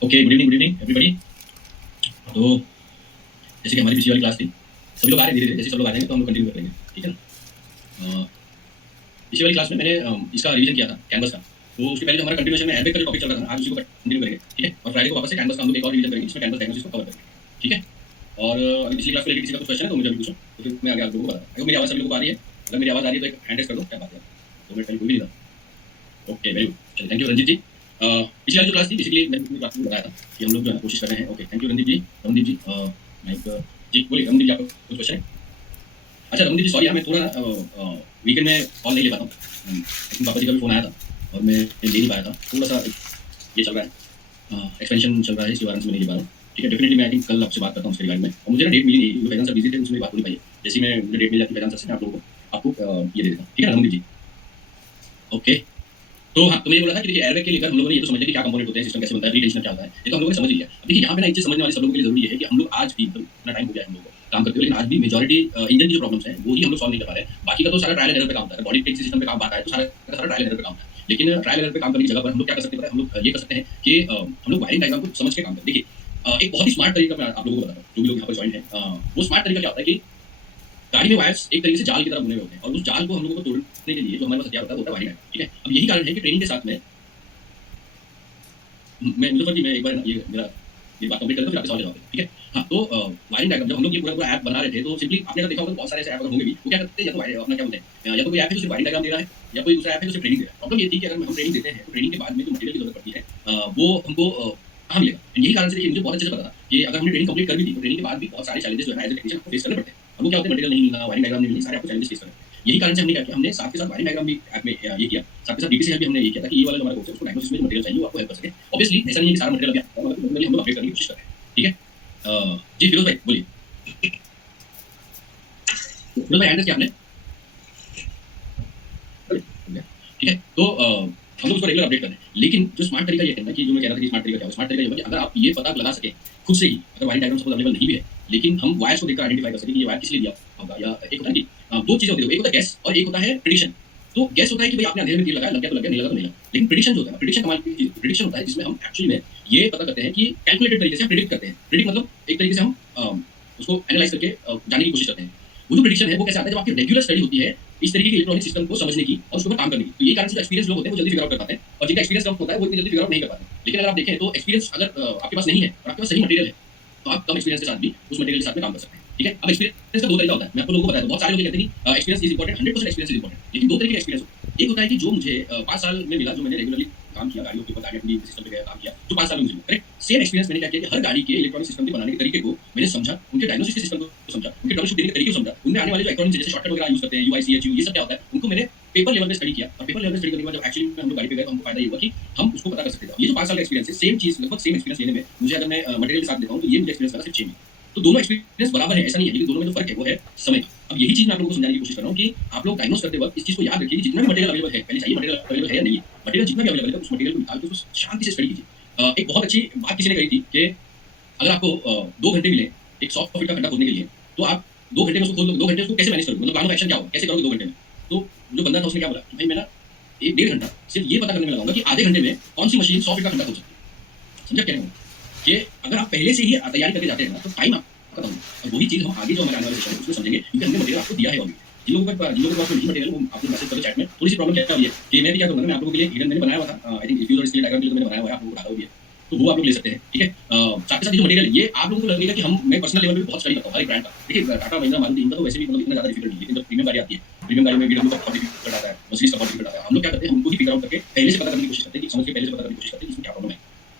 Okay, good evening everybody. तो जैसे कि हमारी पिछली वाली क्लास थी, सभी लोग आ रहे हैं धीरे-धीरे, जैसे सब लोग आ जाएंगे तो हम लोग कंटिन्यू करेंगे, ठीक है ना। पिछली वाली क्लास में मैंने इसका रिवीजन किया था कैनवस का, तो उसके पहले जो हमारा कंटिन्यूएशन में एरबैग का जो टॉपिक चल रहा था, आज उसी को कंटिन्यू करेंगे, ठीक है। और फ्राइडे को वापस से कैनवस का हम लोग एक और रिवीजन करेंगे, जिसमें कैनवस डायग्नोसिस को कवर करेंगे, ठीक है। और अभी पिछली क्लास को लेकर किसी का कुछ क्वेश्चन है तो मुझे अभी पूछो, तो फिर मैं आगे आप लोगों को बताता हूँ। मेरी आवाज़ सभी लोगों को आ रही है? अगर मेरी आवाज़ आ रही है तो एक हैंड रेज़ कर दो, क्या बात है, 2 मिनट पहले कोई भी नहीं था। ओके, वेरी गुड, चलिए थैंक यू रंजीत जी। पिछली वाली जो क्लास थी बेसिकली मैंने आपको बताया था कि हम लोग जो है कोशिश कर रहे हैं। Okay, thank you Randeep ji. Mike ji बोलिए, रमदीप जी आपको कुछ क्वेश्चन है? अच्छा रमदीप जी, सॉरी यार, मैं थोड़ा वीकेंड में कॉल नहीं ले पाता हूँ, पापा जी का भी फ़ोन आया था और मैं ले नहीं पाया था, थोड़ा सा ये चल रहा है, एक्सपेंशन चल रहा है, इसके कारण से मैं नहीं ले पा रहा हूँ, ठीक है। डेफिनेटली मैं आई थिंक कल आपसे बात करता हूँ उसके रिगार्डिंग में। और मुझे ना डेट मिली नहीं, जो फैजान सर बिजी थे उसमें बात हो नहीं पाई। जैसे मैं मुझे डेट मिल जाती फैजान सर से, मैं आप लोगों को आपको ये दे देता हूँ, ठीक है रमदीप जी। ओके, तो हाँ, तो मैं ये बोला था कि देखिए एयरबैग के लेकर हम लोगों ने ये तो समझ लिया कि क्या कंपोनेंट होते हैं, सिस्टम कैसे बनता है, रीटेंशन क्या होता है, ये तो हम लोगों ने समझ लिया। अब देखिए यहाँ पे ना एक चीज़ समझने वाली सब लोगों के लिए जरूरी है कि हम लोग आज भी, मतलब इतना टाइम हो गया है हम लोगों को काम करते हुए, लेकिन आज भी मेजॉरिटी इंजन की जो प्रॉब्लम्स हैं वो ही हम लोग सॉल्व नहीं कर पा रहे हैं। बाकी का तो सारा ट्रायल एंड एरर पे काम होता है, बॉडी टेक सिस्टम पे काम आता है तो सारा का सारा ट्रायल एंड एरर पे काम होता है। लेकिन ट्रायल एंड एरर पे काम करने की जगह पर हम लोग क्या कर सकते हैं, हम लोग ये कर सकते हैं कि हम लोग वायरिंग डायग्राम को समझ के काम करें। देखिए एक बहुत ही स्मार्ट तरीका मैं आप लोगों को बताता हूँ, जो भी लोग यहाँ पर ज्वाइन है। वो स्मार्ट तरीका क्या होता है कि गाड़ी में वायर्स एक तरीके से जाल की तरह बुने हुए होते हैं और उस जाल को हम लोगों को तोड़ने के लिए जो हमारे पास हथियार होता है वो होता है वायरिंग डायग्राम, ठीक है। अब यही कारण है कि ट्रेनिंग के साथ में मैं मुझे जी मैं एक बार ये मेरी बात कंप्लीट कर दूं फिर आपके सवाल जवाब दें, ठीक है। हाँ, तो वायरिंग डायग्राम जब हम लोग ये पूरा ऐप बना रहे थे तो सिंपली आपने अगर देखा होगा तो बहुत सारे ऐसे ऐप अगर होंगे भी, वो क्या करते हैं, या तो अपना क्या बोलते हैं, या तो कोई ऐप है जो सिर्फ वायरिंग डायग्राम दे रहा है, या कोई दूसरा ऐप है जो सिर्फ ट्रेनिंग दे रहा है। प्रॉब्लम ये थी कि अगर हम ट्रेनिंग देते हैं तो ट्रेनिंग के बाद में जो मटेरियल की जरूरत पड़ती है वो हमको कहाँ मिलेगा। यही कारण से देखिए मुझे बहुत अच्छे से पता था कि अगर हमने ट्रेनिंग कंप्लीट कर भी दी तो ट्रेनिंग के बाद भी बहुत सारे चैलेंजेस जो है एज ए टेक्नीशियन आपको फेस करने पड़ते हैं। अब वो क्या होते हैं, मटेरियल नहीं मिलना, वायरिंग डायग्राम नहीं मिलनी, सारे आपको चैलेंजेस फेस करने पड़ते हैं। यही कारण से हमने क्या किया, हमने साथ के साथ वायरिंग डायग्राम भी ऐप में ये किया, साथ के साथ डीटीसी हेल्प भी हमने ये किया था कि ये वाला जो हमारा कोर्स है उसको डायग्नोसिस में जो मटेरियल चाहिए वो आपको हेल्प कर सके। ऑब्वियसली ऐसा नहीं है कि सारा मटेरियल अभी आपको हम लोग अपडेट करने की कोशिश कर रहे हैं, ठीक है। जी फिरोज भाई बोलिए। फिरोज भाई हैंड रेज़ किया आपने, ठीक है। तो हम लोग उसको रेगुलर अपडेट कर रहे हैं। लेकिन जो स्मार्ट तरीका ये है ना कि जो मैं कह रहा था कि स्मार्ट तरीका क्या है, स्मार्ट तरीका ये होगा कि अगर आप ये पता लगा सके खुद से ही, अगर वायरिंग डायग्राम सपोज अवेलेबल नहीं भी है लेकिन हम वायर्स को देखकर आइडेंटिफाई कर सकें कि ये वायर किस लिए दिया होगा। या एक होता है कि दो चीजें होती है, एक होता है गैस और एक होता है प्रेडिक्शन। तो गैस होता है कि भाई आपने अंधेरे में तीर लगाया, लग गया तो लग गया, नहीं लगा तो नहीं लगा। लेकिन प्रेडिक्शन जो होता है, प्रेडिक्शन कमाल की चीज, प्रेडिक्शन होता है जिसमें हम एक्चुअली में ये पता करते हैं कि कैलकुलेटेड तरीके से प्रेडिक्ट करते हैं। प्रेडिक्ट मतलब एक तरीके से हम उसको एनालाइज करके जानने की कोशिश करते हैं। वो जो प्रेडिक्शन है वो कैसे आता है, जब आपकी रेगुलर स्टडी होती है इस तरीके के इलेक्ट्रॉनिक सिस्टम को समझने की और उसके ऊपर काम करने की। तो ये कारण से जो एक्सपीरियंस लोग होते हैं वो जल्दी फिगर आउट कर पाते हैं, और जिनका एक्सपीरियंस कम होता है वो इतनी जल्दी फिगर आउट नहीं कर पाते। लेकिन अगर आप देखें तो एक्सपीरियंस अगर आपके पास नहीं है और आपके पास सही मटेरियल है तो आप कम एक्सपीरियंस के साथ भी उस मटेरियल के साथ में काम कर सकते हैं, ठीक है। अब एक्सपीरियंस का दो तरीका होता है, मैं आपको लोगों को बताया, बहुत सारे लोग कहते हैं कि experience is important, 100% experience is important. लेकिन दो तरीके का एक्सपीरियंस होता है। एक होता है कि जो मुझे 5 साल में मिला, जो मैंने रेगुलरली काम किया, गाड़ियों के ऊपर गाड़ी अपनी सिस्टम पे गया काम किया, जो 5 साल में मुझे मिला, करेक्ट। सेम एक्सपीरियंस मैंने क्या किया कि हर गाड़ी के इलेक्ट्रॉनिक सिस्टम के बनाने के तरीके को मैंने समझा, उनके डायग्नोसिस के सिस्टम को समझा, उनके ट्रबल शूट देने के तरीके को समझा, उनमें आने वाले जो एक्रोनिम्स जैसे शॉर्टकट वगैरह यूज करते हैं, यूआई सीएचयू, ये सब क्या होता है, उनको मैंने पेपर लेवल पे स्टडी किया। और पेपर लेवल पे स्टडी करने के बाद जब एक्चुअली में हम लोग गाड़ी पे गए तो हमको फायदा ये हुआ कि हम उसको पता कर सकते थे। ये जो 5 साल का एक्सपीरियंस है, सेम चीज लगभग सेम एक्सपीरियंस लेने में मुझे, अगर मैं मटेरियल के साथ देखा हूं तो ये मुझे एक्सपीरियंस लगा सिर्फ 6 महीने। तो दोनों एक्सपीरियंस बराबर है ऐसा नहीं है, लेकिन दोनों में जो फर्क है वो है समय का। अब यही चीज मैं आप लोगों को समझाने की कोशिश कर रहा हूं कि आप लोग डायग्नोस करते वक्त इस चीज को याद रखिए कि जितना भी मटेरियल अवेलेबल है, पहले चाहिए मटेरियल अवेलेबल है या नहीं है, मटेरियल जितना भी अवेलेबल है उस मटेरियल को निकाल के उसको शांति से स्टडी कीजिए। एक बहुत अच्छी बात किसी ने कही थी कि अगर आपको 2 घंटे मिले एक 100 फीट का खड्डा खोदने के लिए, तो आप 2 घंटे में उसको खोद लो, 2 घंटे उसको कैसे मैनेज करोगे, मतलब प्लान ऑफ एक्शन क्या होगा, कैसे करोगे 2 घंटे में। तो जो बंदा था उसने क्या बोला कि भाई मैं ना 1-1.5 घंटा सिर्फ ये पता करने में लगाऊंगा कि आधे घंटे में कौन सी मशीन 100 फीट का खड्डा खोद सकती है। समझा क्या है कि अगर आप पहले से ही तैयारी करके जाते हैं ना तो टाइम आपका कम होगा। और वही चीज हम आगे जो हमारे आने वाले सेशन है उसमें समझेंगे, क्योंकि हमने मटेरियल आपको दिया है ऑलरेडी। जिन लोगों के पास नहीं मटेरियल वो आपको मैसेज करो चैट में। थोड़ी सी प्रॉब्लम क्या है कि मैं भी क्या करूंगा, मैं आप लोगों के लिए हिडन मैंने बनाया हुआ था, आई थिंक यूजर इसलिए डायग्राम के लिए मैंने बनाया हुआ है, आप लोगों को डाला हुआ है, तो वो आप लोग ले सकते हैं, ठीक है। साथ के साथ जो मटेरियल ये आप लोगों को लगेगा कि मैं पर्सनल लेवल पे बहुत स्टडी करता हूं हर एक ब्रांड का। देखिए टाटा महिंद्रा मारुति इनका तो वैसे भी मतलब इतना ज्यादा डिफिकल्ट नहीं है, लेकिन जब प्रीमियम गाड़ी आती है, प्रीमियम गाड़ी में बीडब्ल्यू का बहुत डिफिकल्ट आता है, मर्सिडीज का बहुत डिफिकल्ट आता है। हम लोग क्या करते हैं, हम उनको ही फिगर आउट करके पहले से पता करने की कोशिश करते हैं, कि समझ के पहले से पता करने की कोशिश करते हैं इसमें क्या प्रॉब्लम है,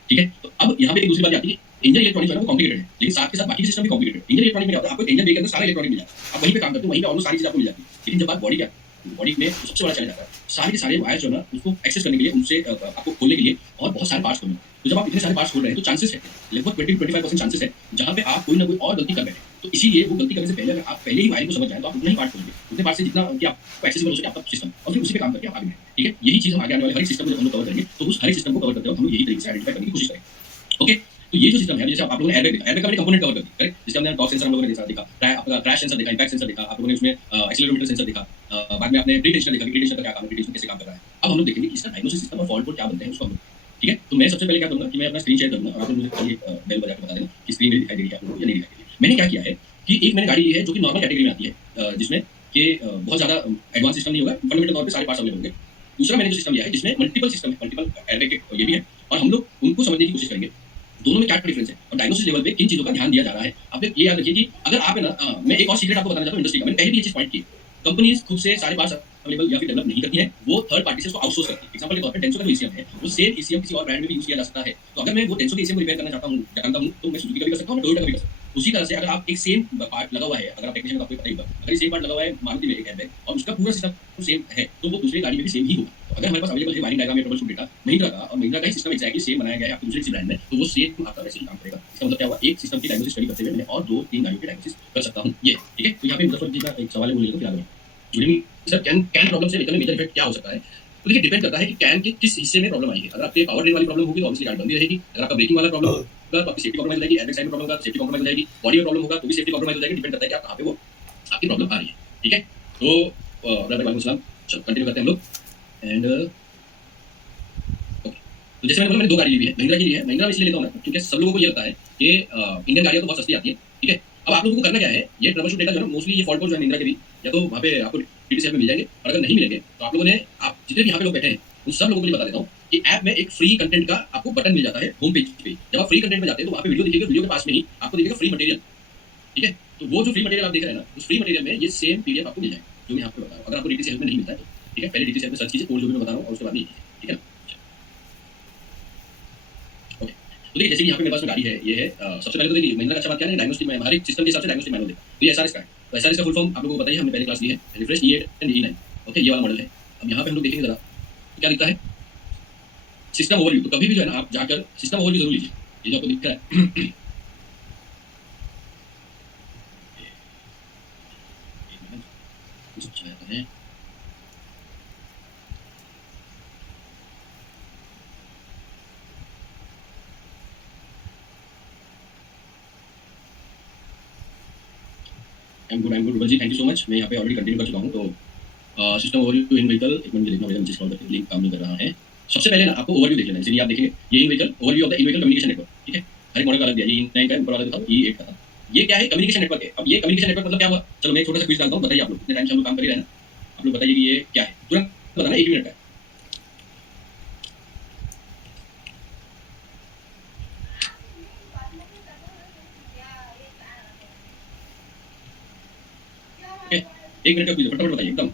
ठीक है। तो अब यहाँ पे एक दूसरी बात आती है, इंजन इलेक्ट्रॉनिक्स जो है वो कॉम्प्लिकेटेड है, लेकिन साथ के साथ बाकी सिस्टम भी कॉम्प्लिकेटेड है। इंजन इलेक्ट्रॉनिक में क्या होता है, आपको इंजन बे के अंदर सारा इलेक्ट्रॉनिक मिल जाता है, आप वहीं पे काम करते हो, वहीं पे ऑलमोस्ट सारी चीज आपको मिल जाती है। लेकिन जब बात बॉडी क्या, बॉडी में सबसे बड़ा चैलेंज आता है सारे के सारे वायर्स जो है ना उसको एक्सेस करने के लिए, उनसे आपको खोलने के लिए और बहुत सारे पार्ट्स खोलने। तो जब आप इतने सारे पार्ट्स खोल रहे हैं तो चांसेस है लगभग 20-25% चांसेस है जहां पे आप कोई ना कोई और गलती कर बैठे। तो इसीलिए वो गलती करने से पहले अगर आप पहले ही वायरिंग को समझ जाए तो आप उतना ही पार्ट खोलेंगे, उतने पार्ट से जितना कि आपको एक्सेसिबल हो सके आपका सिस्टम, और फिर उसी पे काम करके आप आगे बढ़ें, ठीक है। यही चीज हम आगे आने वाले हर एक सिस्टम को जब हम लोग कवर करेंगे तो उस हर एक सिस्टम को कवर करते हो हम लोग यही तरीके से आइडेंटिफाई करने की कोशिश करेंगे, ओके। तो ये जो सिस्टम है, जैसे आप लोगों ने एयरबैग का मैंने कंपोनेंट कवर कर दिया, करेक्ट। जिसके हमने टॉर्क सेंसर हम लोगों ने देखा, आपका क्रैश सेंसर देखा, इंपैक्ट सेंसर देखा, आप लोगों ने उसमें एक्सीलरोमीटर सेंसर देखा, बाद में आपने प्री टेंशन देखा कि प्री टेंशन का क्या काम है, प्री टेंशन कैसे काम कर रहा है। अब हम लोग देखेंगे कि इसका डायग्नोसिस सिस्टम और फॉल्ट कोड क्या बनते हैं उसको हम ठीक है। तो मैं सबसे पहले क्या करूंगा कि मैं अपना स्क्रीन शेयर करूंगा और आप लोग मुझे खाली बेल बजा के बता देना कि स्क्रीन मेरी दिखाई दे रही है आप लोगों को या नहीं दिखाई दे रही है। मैंने क्या किया है कि एक मैंने गाड़ी ली है जो कि नॉर्मल कैटेगरी में आती है, जिसमें कि बहुत ज़्यादा एडवांस सिस्टम नहीं होगा, फंडामेंटल तौर पे सारे पार्ट्स अवेलेबल होंगे। दूसरा मैंने जो सिस्टम लिया है जिसमें मल्टीपल सिस्टम है, मल्टीपल एयरबैग ये भी है, और हम लोग उनको समझने की कोशिश करेंगे दोनों में क्या डिफरेंस है और डायग्नोसिस लेवल पे किन चीज़ों का ध्यान दिया जा रहा है। आप लोग ये याद रखिए कि अगर आप है ना, मैं एक और सीक्रेट आपको बताना चाहता हूँ इंडस्ट्री का, मैंने पहले भी ये चीज़ पॉइंट की, कंपनीज खुद से सारे पार्ट्स अवेलेबल या फिर डेवलप नहीं करती है, वो थर्ड पार्टी से उसको आउटसोर्स करती है। एग्जांपल के तौर पे टेंसो का जो ईसीएम है वो सेम ईसीएम किसी और ब्रांड में भी यूज किया जा सकता है। तो अगर मैं वो टेंसो के ईसीएम को रिपेयर करना चाहता हूँ, जानता हूँ, तो मैं सुजुकी का भी कर सकता हूँ, मैं टोयोटा का भी कर सकता हूँ। उसी तरह से अगर आप एक सेम पार्ट लगा हुआ है, अगर आप टेक्नीशियन को आपको पता ही होगा, अगर ये सेम पार्ट लगा हुआ है मारुति में एक एयरबैग और उसका पूरा सिस्टम सेम है, तो वो दूसरी गाड़ी में भी सेम ही होगा। तो अगर हमारे पास अवेलेबल है वायरिंग डायग्राम या ट्रबल शूट डेटा महिंद्रा का, और महिंद्रा का ही सिस्टम एक्जैक्टली सेम बनाया गया है आपके दूसरे किसी ब्रांड में, तो वो सेम आपका वैसे ही काम करेगा। इसका मतलब क्या हुआ, एक सिस्टम की डायग्नोसिस स्टडी करते हुए मैंने और 2-3 गाड़ियों की डायग्नोसिस कर सकता हूँ। ये ठीक है। तो यहाँ पे मुजफ्फर जी का एक सवाल है, वो लेकर फिर आगे जुड़ी सर, कैन प्रॉब्लम से लेकर मेजर इफेक्ट क्या हो सकता है। तो देखिए डिपेंड करता है कि कैन के किस हिस्से में प्रॉब्लम आई है। अगर आपके पावर ड्रेन वाली प्रॉब्लम होगी तो ऑब्वियसली गाड़ी बंद ही रहेगी। अगर आपका ब्रेकिंग वाला प्रॉब्लम होगा तो आपकी सेफ्टी कॉम्प्रोमाइज हो जाएगी, एयरबैग साइड में प्रॉब्लम होगा सेफ्टी कॉम्प्रोमाइज हो जाएगी, बॉडी में प्रॉब्लम होगा तो भी सेफ्टी कॉम्प्रोमाइज हो जाएगी। डिपेंड करता है कि आप कहाँ पे वो आपकी प्रॉब्लम आ रही है। ठीक है। तो वालेकुम सलाम, चलो कंटिन्यू करते हैं हम लोग। एंड ओके, तो जैसे मैंने बोला मैंने 2 गाड़ी ली हुई है, महिंद्रा की ली है। महिंद्रा में इसलिए लेता हूँ मैं क्योंकि सब लोगों को ये लगता है कि इंडियन गाड़ियाँ तो बहुत सस्ती आती है। ठीक है। अब आप लोगों को करना क्या है, ये ट्रबल शूट डेटा जो है ना, मोस्टली ये फॉल्ट कोड जो है महिंद्रा के भी, या तो वहाँ पे आपको टीटीसीएल में मिल जाएंगे, और अगर नहीं मिलेंगे तो आप लोगों ने, आप जितने भी यहाँ पे लोग बैठे हैं उन सब लोगों को ये बता देता हूँ कि ऐप में एक फ्री कंटेंट का आपको बटन मिल जाता है होम पेज पे। जब आप फ्री कंटेंट में जाते हैं तो वहाँ पे वीडियो दिखेगा, वीडियो के पास में ही आपको दिखेगा फ्री मटेरियल। ठीक है। तो वो जो फ्री मटेरियल आप देख रहे हैं ना, उस फ्री मटेरियल में ये सेम पीडीएफ आपको मिल जाएगा जो मैं आपको बता रहा हूँ। अगर आपको टीटीसीएल में नहीं मिलता है तो ठीक है, पहले टीटीसीएल में सर्च कीजिए कोड जो भी मैं बता रहा हूँ और उसके बाद नहीं कीजिए। ठीक है ना। ओके, तो देखिए जैसे कि यहाँ पे मेरे पास में गाड़ी है, ये है सबसे पहले तो देखिए महिंद्रा का अच्छा बात क्या है, डायग्नोस्टिक में हर एक सिस्टम के हिसाब से डायग्नोस्टिक मैनुअल देगा। तो ये एसआरएस का है, तो एसआरएस का फुल फॉर्म आप लोगों को बताइए, हमने पहले क्लास ली है, refresh E8 and E9। Okay, ये वाला मॉडल है। अब यहाँ पे हम लोग देखेंगे जरा तो क्या दिखता है, सिस्टम ओवरव्यू। तो कभी भी जो है ना आप जाकर सिस्टम ओवरव्यू जरूर लीजिए, ये जो आपको दिख रहा है। कुछ अच्छा रहता है। I am good Rubal ji, thank you so much. मैं यहाँ पे ऑलरेडी कंटिन्यू कर चुका हूँ। तो सिस्टम ओवरव्यू इन व्हीकल, एक मिनट देखना पड़ेगा मुझे, स्क्रॉल करके लिंक काम नहीं कर रहा है। सबसे पहले ना आपको ओवरव्यू देख लेना है, इसलिए आप देखेंगे ये in vehicle overview of the in vehicle communication network. ठीक है, हर एक मॉडल का अलग दिया, ये E9 का है, ऊपर वाला दिखाओ E8 का था। ये क्या है, कम्युनिकेशन नेटवर्क है। अब ये कम्युनिकेशन नेटवर्क मतलब क्या हुआ, चलो मैं एक छोटा सा क्विज डालता हूँ, बताइए आप लोग, इतने टाइम से हम लोग काम कर ही रहे हैं ना, आप लोग बताइए कि ये क्या है, तुरंत बताना, 1 मिनट का है। ओके, 1 मिनट का क्विज, फटाफट बताइए एकदम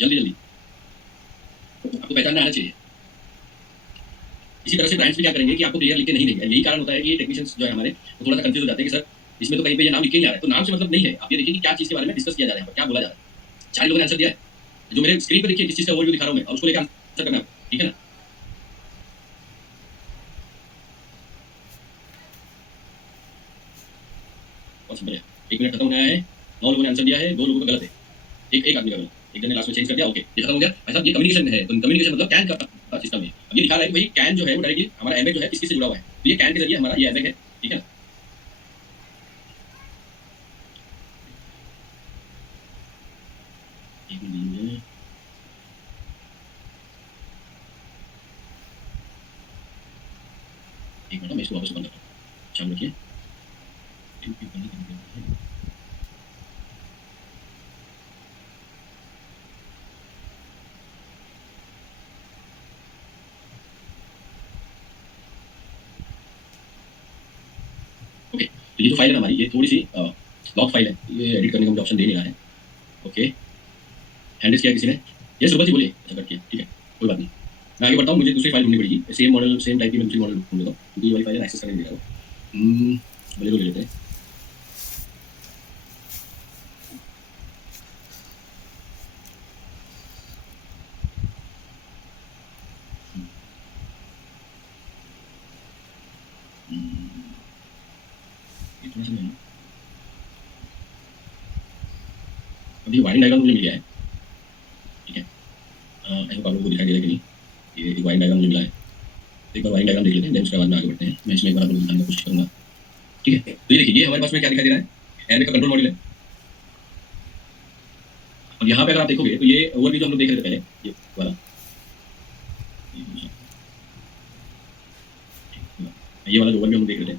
जल्दी जल्दी, आपको पहचानना आना चाहिए। इसी तरह से ब्रांड्स भी क्या करेंगे कि आपको क्लियर लिख के नहीं देंगे। यही कारण होता है कि टेक्नीशियंस जो है हमारे वो थोड़ा सा कंफ्यूज हो जाते हैं कि सर इसमें तो कहीं पे ये नाम लिख के नहीं आ रहा है। तो नाम से मतलब नहीं है, आप ये देखिए कि क्या चीज़ के बारे में डिस्कस किया जा रहा है, क्या बोला जा रहा है। 4 लोगों ने आंसर दिया है, जो मेरे स्क्रीन पर देखिए किस चीज़ का ओवरव्यू दिखा रहा हूँ मैं, और उसको लेकर आंसर करना है, ठीक है ना। बहुत सिंपल है, 1 मिनट खत्म होने आया है, 9 लोगों ने आंसर दिया है, 2 लोगों का गलत है, एक आदमी का गलत, एक जन ने लास्ट में चेंज कर दिया। ओके, ये खत्म हो गया भाई साहब। ये कम्युनिकेशन है, तो कम्युनिकेशन मतलब कैन का सिस्टम है। अब ये दिखा रहा है कि भाई कैन जो है वो डायरेक्टली हमारा एयरबैग जो है किससे जुड़ा हुआ है, तो ये कैन के जरिए हमारा ये एयरबैग है। ठीक है ना। एक मिनट, मैं इसको वापस बंद करता हूँ, चालू रखिए। ओके, तो ये जो फाइल है हमारी, ये थोड़ी सी लॉक फाइल है, ये एडिट करने का मुझे ऑप्शन दे नहीं रहा है। ओके, हैंडल किया किसी ने, यस रुबल जी बोलिए। अच्छा कर किया, ठीक है, कोई बात नहीं, मैं आगे बढ़ता हूँ। मुझे दूसरी फाइल ढूंढनी पड़ेगी, सेम मॉडल सेम टाइप की मैं दूसरी मॉडल ढूंढ लेता हूँ क्योंकि ये वाली फाइल एक्सेस करने नहीं दे रहा वो। बोलेरो ले लेते हैं। ये थोड़ा सा मैं अभी वायरिंग डायग्राम मुझे मिल गया है। ठीक है, आई होप आप लोगों को दिखाई दे रहा है कि नहीं, ये एक वायरिंग डायग्राम मुझे मिला है। एक बार वायरिंग डायग्राम देख लेते हैं, देन उसके बाद में आगे बढ़ते हैं। मैं इसमें एक बार आप लोगों को दिखाने की कोशिश करूँगा। ठीक है, तो ये देखिए, ये हमारे पास में क्या दिखाई दे रहा है, एयरबैग का कंट्रोल मॉड्यूल है। अब यहाँ पे अगर आप देखोगे तो ये ओवरव्यू जो हम लोग देख रहे थे पहले, ये वाला, ये वाला जो ओवरव्यू हम देख रहे थे,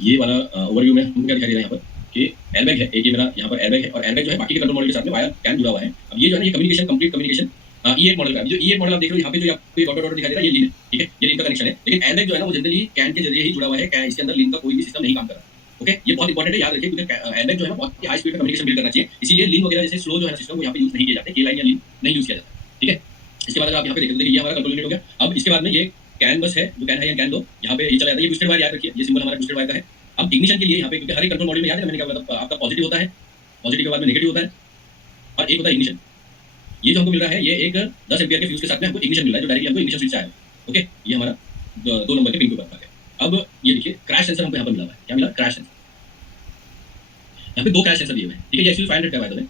ये वाला ओवरव्यू में हमको क्या दिखाई दे रहा है यहाँ पर कि एयरबैग है, एक ये मेरा यहाँ पर एयरबैग है और एयरबैग जो है बाकी के कंट्रोल मॉड्यूल के साथ में वायर कैन जुड़ा हुआ है। अब ये जो है ना ये communication, complete communication E8 model का है। जो E8 मॉडल आप देख रहे हो यहाँ पे जो आपको डॉट डॉट दिखाई दे रहा है, ये लीन है, ठीक है, ये लीन का कनेक्शन है। लेकिन एयरबैग जो है ना वो जनरली कैन के जरिए ही जुड़ा हुआ है, इसके अंदर लीन का कोई भी सिस्टम नहीं काम कर रहा। ओके, ये बहुत इंपॉर्टेंट है, याद रखिए, क्योंकि एयरबैग जो है ना बहुत हाई स्पीड में कम्युनिकेशन बिल्ड करना चाहिए, इसीलिए लीन वगैरह जैसे स्लो जो है सिस्टम वो यहाँ पे यूज नहीं किया जाता, के लाइन या लीन नहीं यूज किया जाता, ठीक है। इसके बाद अगर आप यहाँ पे देखते हैं ये हमारा कंट्रोल यूनिट हो गया। अब इसके बाद में ये कैन बस है, जो कैन है या कैन दो, यहाँ पे ये चला जाता है, ये ट्विस्टेड वायर याद रखिए, ये सिंबल हमारा ट्विस्टेड वायर का है। अब इग्निशन के लिए यहाँ पे, क्योंकि हर एक कंट्रोल मॉड्यूल में याद है मैंने क्या बताया, आपका पॉजिटिव होता है, पॉजिटिव के बाद में नेगेटिव होता है और एक होता है इग्निशन। ये जो हमको मिल रहा है ये एक 10 एम्पीयर के फ्यूज के साथ में हमको इग्निशन मिल रहा है, जो डायरेक्टली हमको इग्निशन स्विच से आया है। ओके, ये हमारा 2 नंबर के पिन के ऊपर है। अब ये देखिए क्रैश सेंसर हमको यहाँ पर मिला हुआ है, क्या मिला, क्रैश सेंसर। यहाँ पे 2 क्रैश सेंसर दिए हुए हैं, ठीक है, ये 500 का है,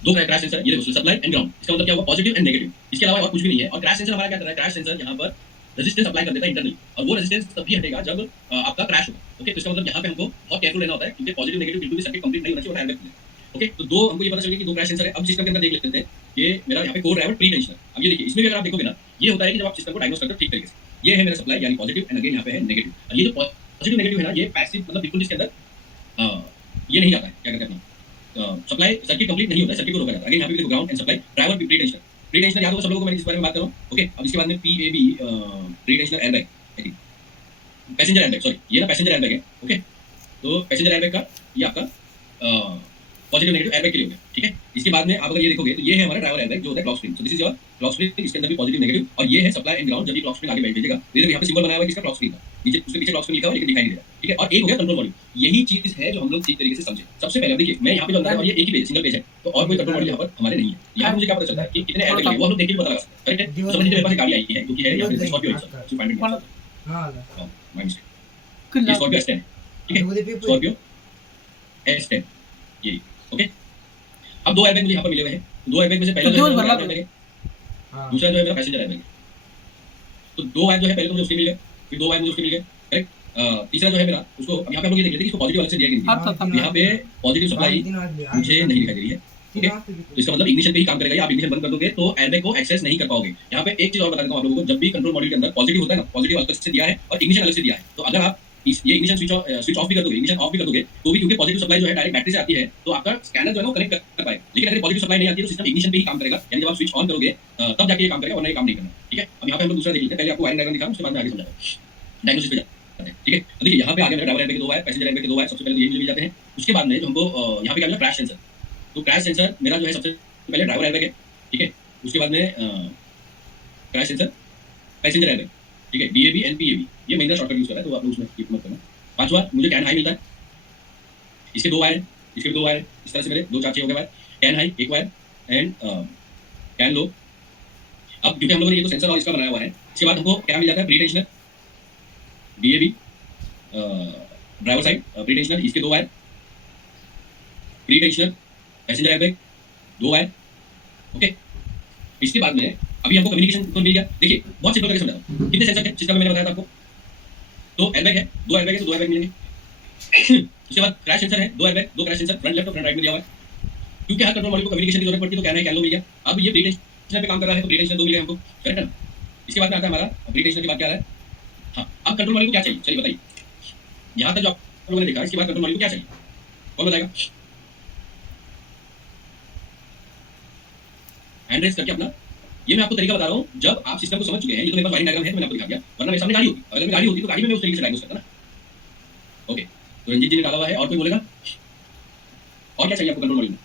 2 क्रैश सेंसर, ये देखो सप्लाई एंड ग्राउंड, इसका मतलब क्या हुआ, पॉजिटिव एंड नेगेटिव, इसके अलावा और कुछ भी नहीं है। और क्रैश सेंसर हमारा क्या कर रहा है, क्रैश सेंसर यहाँ पर रेजिस्टेंस अप्लाई कर देता है इंटरनली, और वो रेजिस्टेंस तभी हटेगा जब आपका क्रैश होगा। ओके, तो इसका मतलब यहाँ पे हमको बहुत केयरफुल रहना होता है, क्योंकि पॉजिटिव नेगेटिव बिल्कुल भी सर्किट कंप्लीट नहीं होना चाहिए और एयरबैग खुले। ओके, तो दो हमको ये पता चल गया कि 2 क्रैश सेंसर है। अब सिस्टम के अंदर देख लेते हैं, ये मेरा यहाँ पे कोर ड्राइवर प्री टेंशनर। अब ये देखिए, इसमें भी अगर आप देखोगे ना, ये होता है कि जब आप सिस्टम को डायग्नोस करते हो ठीक तरीके से, ये है मेरा सप्लाई यानी पॉजिटिव एंड अगेन यहाँ पे है नेगेटिव। और ये जो पॉजिटिव नेगेटिव है ना, ये पैसिव मतलब बिल्कुल इसके अंदर ये नहीं जाता है, क्या कहते हैं अपना सप्लाई सर्किट कंप्लीट नहीं होता है, सर्किट को रोका जाता है। अगेन यहाँ पे देखो ground and supply driver pre tensioner, pre tensioner याद होगा सब लोगों को, मैंने इस बारे में बात कर रहा हूँ। ओके, अब इसके बाद में PAB pre tensioner airbag, passenger airbag, sorry ये ना पैसेंजर एयरबैग है। ओके, तो पैसेंजर एयरबैग का ये आपका पॉजिटिव नेगेटिव एयरबैग के लिए हो गया, ठीक है। इसके बाद में आप अगर ये देखोगे तो ये है हमारा ड्राइवर एयरबैग जो होता है clock spring. So this is your clock spring, इसके अंदर भी पॉजिटिव नेगेटिव, और ये है सप्लाई एंड ग्राउंड, जब ये क्लॉक स्प्रिंग आगे बैठ जाएगा। देखो यहाँ पे सिंबल बनाया हुआ है किसका, क्लॉक स्प्रिंग का, नीचे उसके पीछे क्लॉक स्प्रिंग लिखा हुआ है लेकिन दिखाई नहीं दे रहा, ठीक है। और एक हो गया कंट्रोल मॉड्यूल, यही चीज है जो हम लोग ठीक तरीके से समझे। सबसे पहले देखिए मैं यहाँ पे जो अंदर है और ये एक ही पेज, सिंगल पेज है, तो और कोई कंट्रोल मॉड्यूल यहाँ पर हमारे नहीं है। यहाँ मुझे क्या पता चलता है कि कितने एयरबैग है वो हम लोग देख के पता लगा सकते हैं, करेक्ट है। समझ लीजिए मेरे पास एक गाड़ी आई है जो कि है यहाँ पे स्कॉर्पियो स्कॉर्पियो S10, ठीक है, स्कॉर्पियो S10 ये। ओके, अब 2 एयरबैग मुझे यहाँ पर मिले हुए हैं। 2 एयरबैग में से पहला जो है दूसरा जो है मेरा पैसेंजर एयरबैग। तो 2 वायर जो है पहले तो मुझे उसके मिल गए, फिर 2 वायर मुझे उसके मिल गए, करेक्ट। तीसरा जो है मेरा उसको अब यहाँ पे हम लोग ये देख लेते हैं कि इसको पॉजिटिव वाले से दिया गया, यहाँ पे पॉजिटिव सप्लाई मुझे नहीं दिखाई दे रही है। ठीक है, तो इसका मतलब इग्निशन पे ही काम करेगा। आप इग्निशन बंद कर दोगे तो एयरबैग को एक्सेस नहीं कर पाओगे। यहाँ पे एक चीज और बता देता हूँ आप लोगों को, जब भी कंट्रोल मॉड्यूल के अंदर पॉजिटिव होता है ना, पॉजिटिव अलग से दिया है और इग्निशन अलग से दिया है, तो अगर आप ये इग्निशन स्विच ऑफ भी कर दोगे, इग्निशन ऑफ भी कर दोगे तो भी, क्योंकि पॉजिटिव सप्लाई जो है डायरेक्ट बैटरी से आती है, तो आपका स्कैनर जो है वो कनेक्ट कर पाएगा। लेकिन अगर पॉजिटिव सप्लाई नहीं आती है तो सिस्टम इग्निशन पे ही काम करेगा, यानी जब आप स्विच ऑन करोगे तब जाके ये काम करेगा, वरना ये काम नहीं करना। ठीक है, अब यहाँ पे हम लोग दूसरा देख लेते हैं। पहले आपको वायरिंग डायग्राम दिखाऊं, उसके बाद में आगे समझाऊंगा। डायग्नोसिस पे जाते हैं। ठीक है, अब देखिए यहाँ पे आगे मेरा ड्राइवर एयरबैग के 2 वायर, पैसेंजर एयरबैग के 2 वायर, सबसे पहले ये मिल जाते हैं। उसके बाद में जो हमको यहाँ पे क्या मिला, क्रैश सेंसर। तो क्रैश सेंसर मेरा जो है सबसे पहले ड्राइवर एयरबैग है, ठीक है। उसके बाद में क्रैश सेंसर, पैसेंजर एयरबैग, ठीक है, DAB and PAB, ये महिंद्रा शॉर्टकट यूज कर रहा है तो आप लोग उसमें क्लिक मत करना। पांचवा मुझे कैन हाई मिलता है, इसके 2 वायर, इसके 2 वायर, इस तरह से मेरे 2 4 6 हो गए wire. CAN high 1 wire and CAN low. अब क्योंकि हम लोगों ने ये तो सेंसर और इसका बनाया हुआ है, इसके बाद हमको क्या मिल जाता है, pre tensioner, DAB driver side pre tensioner, इसके 2 wire, pre tensioner, passenger airbag 2 wire. Okay, इसके बाद में अभी हमको कम्युनिकेशन तो मिल गया। देखिए बहुत सिंपल करके समझाता हूं, कितने सेंसर है सिस्टम में मैंने बताया था आपको, 2 एयरबैग है, 2 एयरबैग है तो 2 एयरबैग मिलेंगे। उसके बाद क्रैश सेंसर है, 2 airbag, 2 crash sensor, front left और फ्रंट राइट में दिया हुआ है। क्योंकि हर कंट्रोल मॉड्यूल को कम्युनिकेशन की जरूरत पड़ती है तो कहना है कैन लो मिल गया। अब ये प्री टेंशनर पे काम कर रहा है तो प्री टेंशनर 2 मिल गया हमको, करेक्ट है ना। इसके बाद में आता है हमारा प्री टेंशनर के बाद क्या आ रहा है, हाँ अब कंट्रोल मॉड्यूल को क्या चाहिए, चलिए बताइए। यहाँ तक जो आप लोगों ने देखा, इसके बाद कंट्रोल मॉड्यूल को क्या चाहिए, कौन बताएगा। हैंड रेज करके अपना, ये मैं आपको तरीका बता रहा हूँ जब आप सिस्टम को समझ चुके हैं। ये तो मेरे पास वायरिंग डायग्राम है तो मैंने आपको दिखा दिया, वरना मेरे सामने गाड़ी होती, अगर मेरी गाड़ी होती तो गाड़ी में मैं उस तरीके से डायग्नोस करता ना। ओके, तो रंजीत जी ने डाला हुआ है, और कोई बोलेगा और क्या चाहिए आपको कंट्रोल मॉड्यूल में।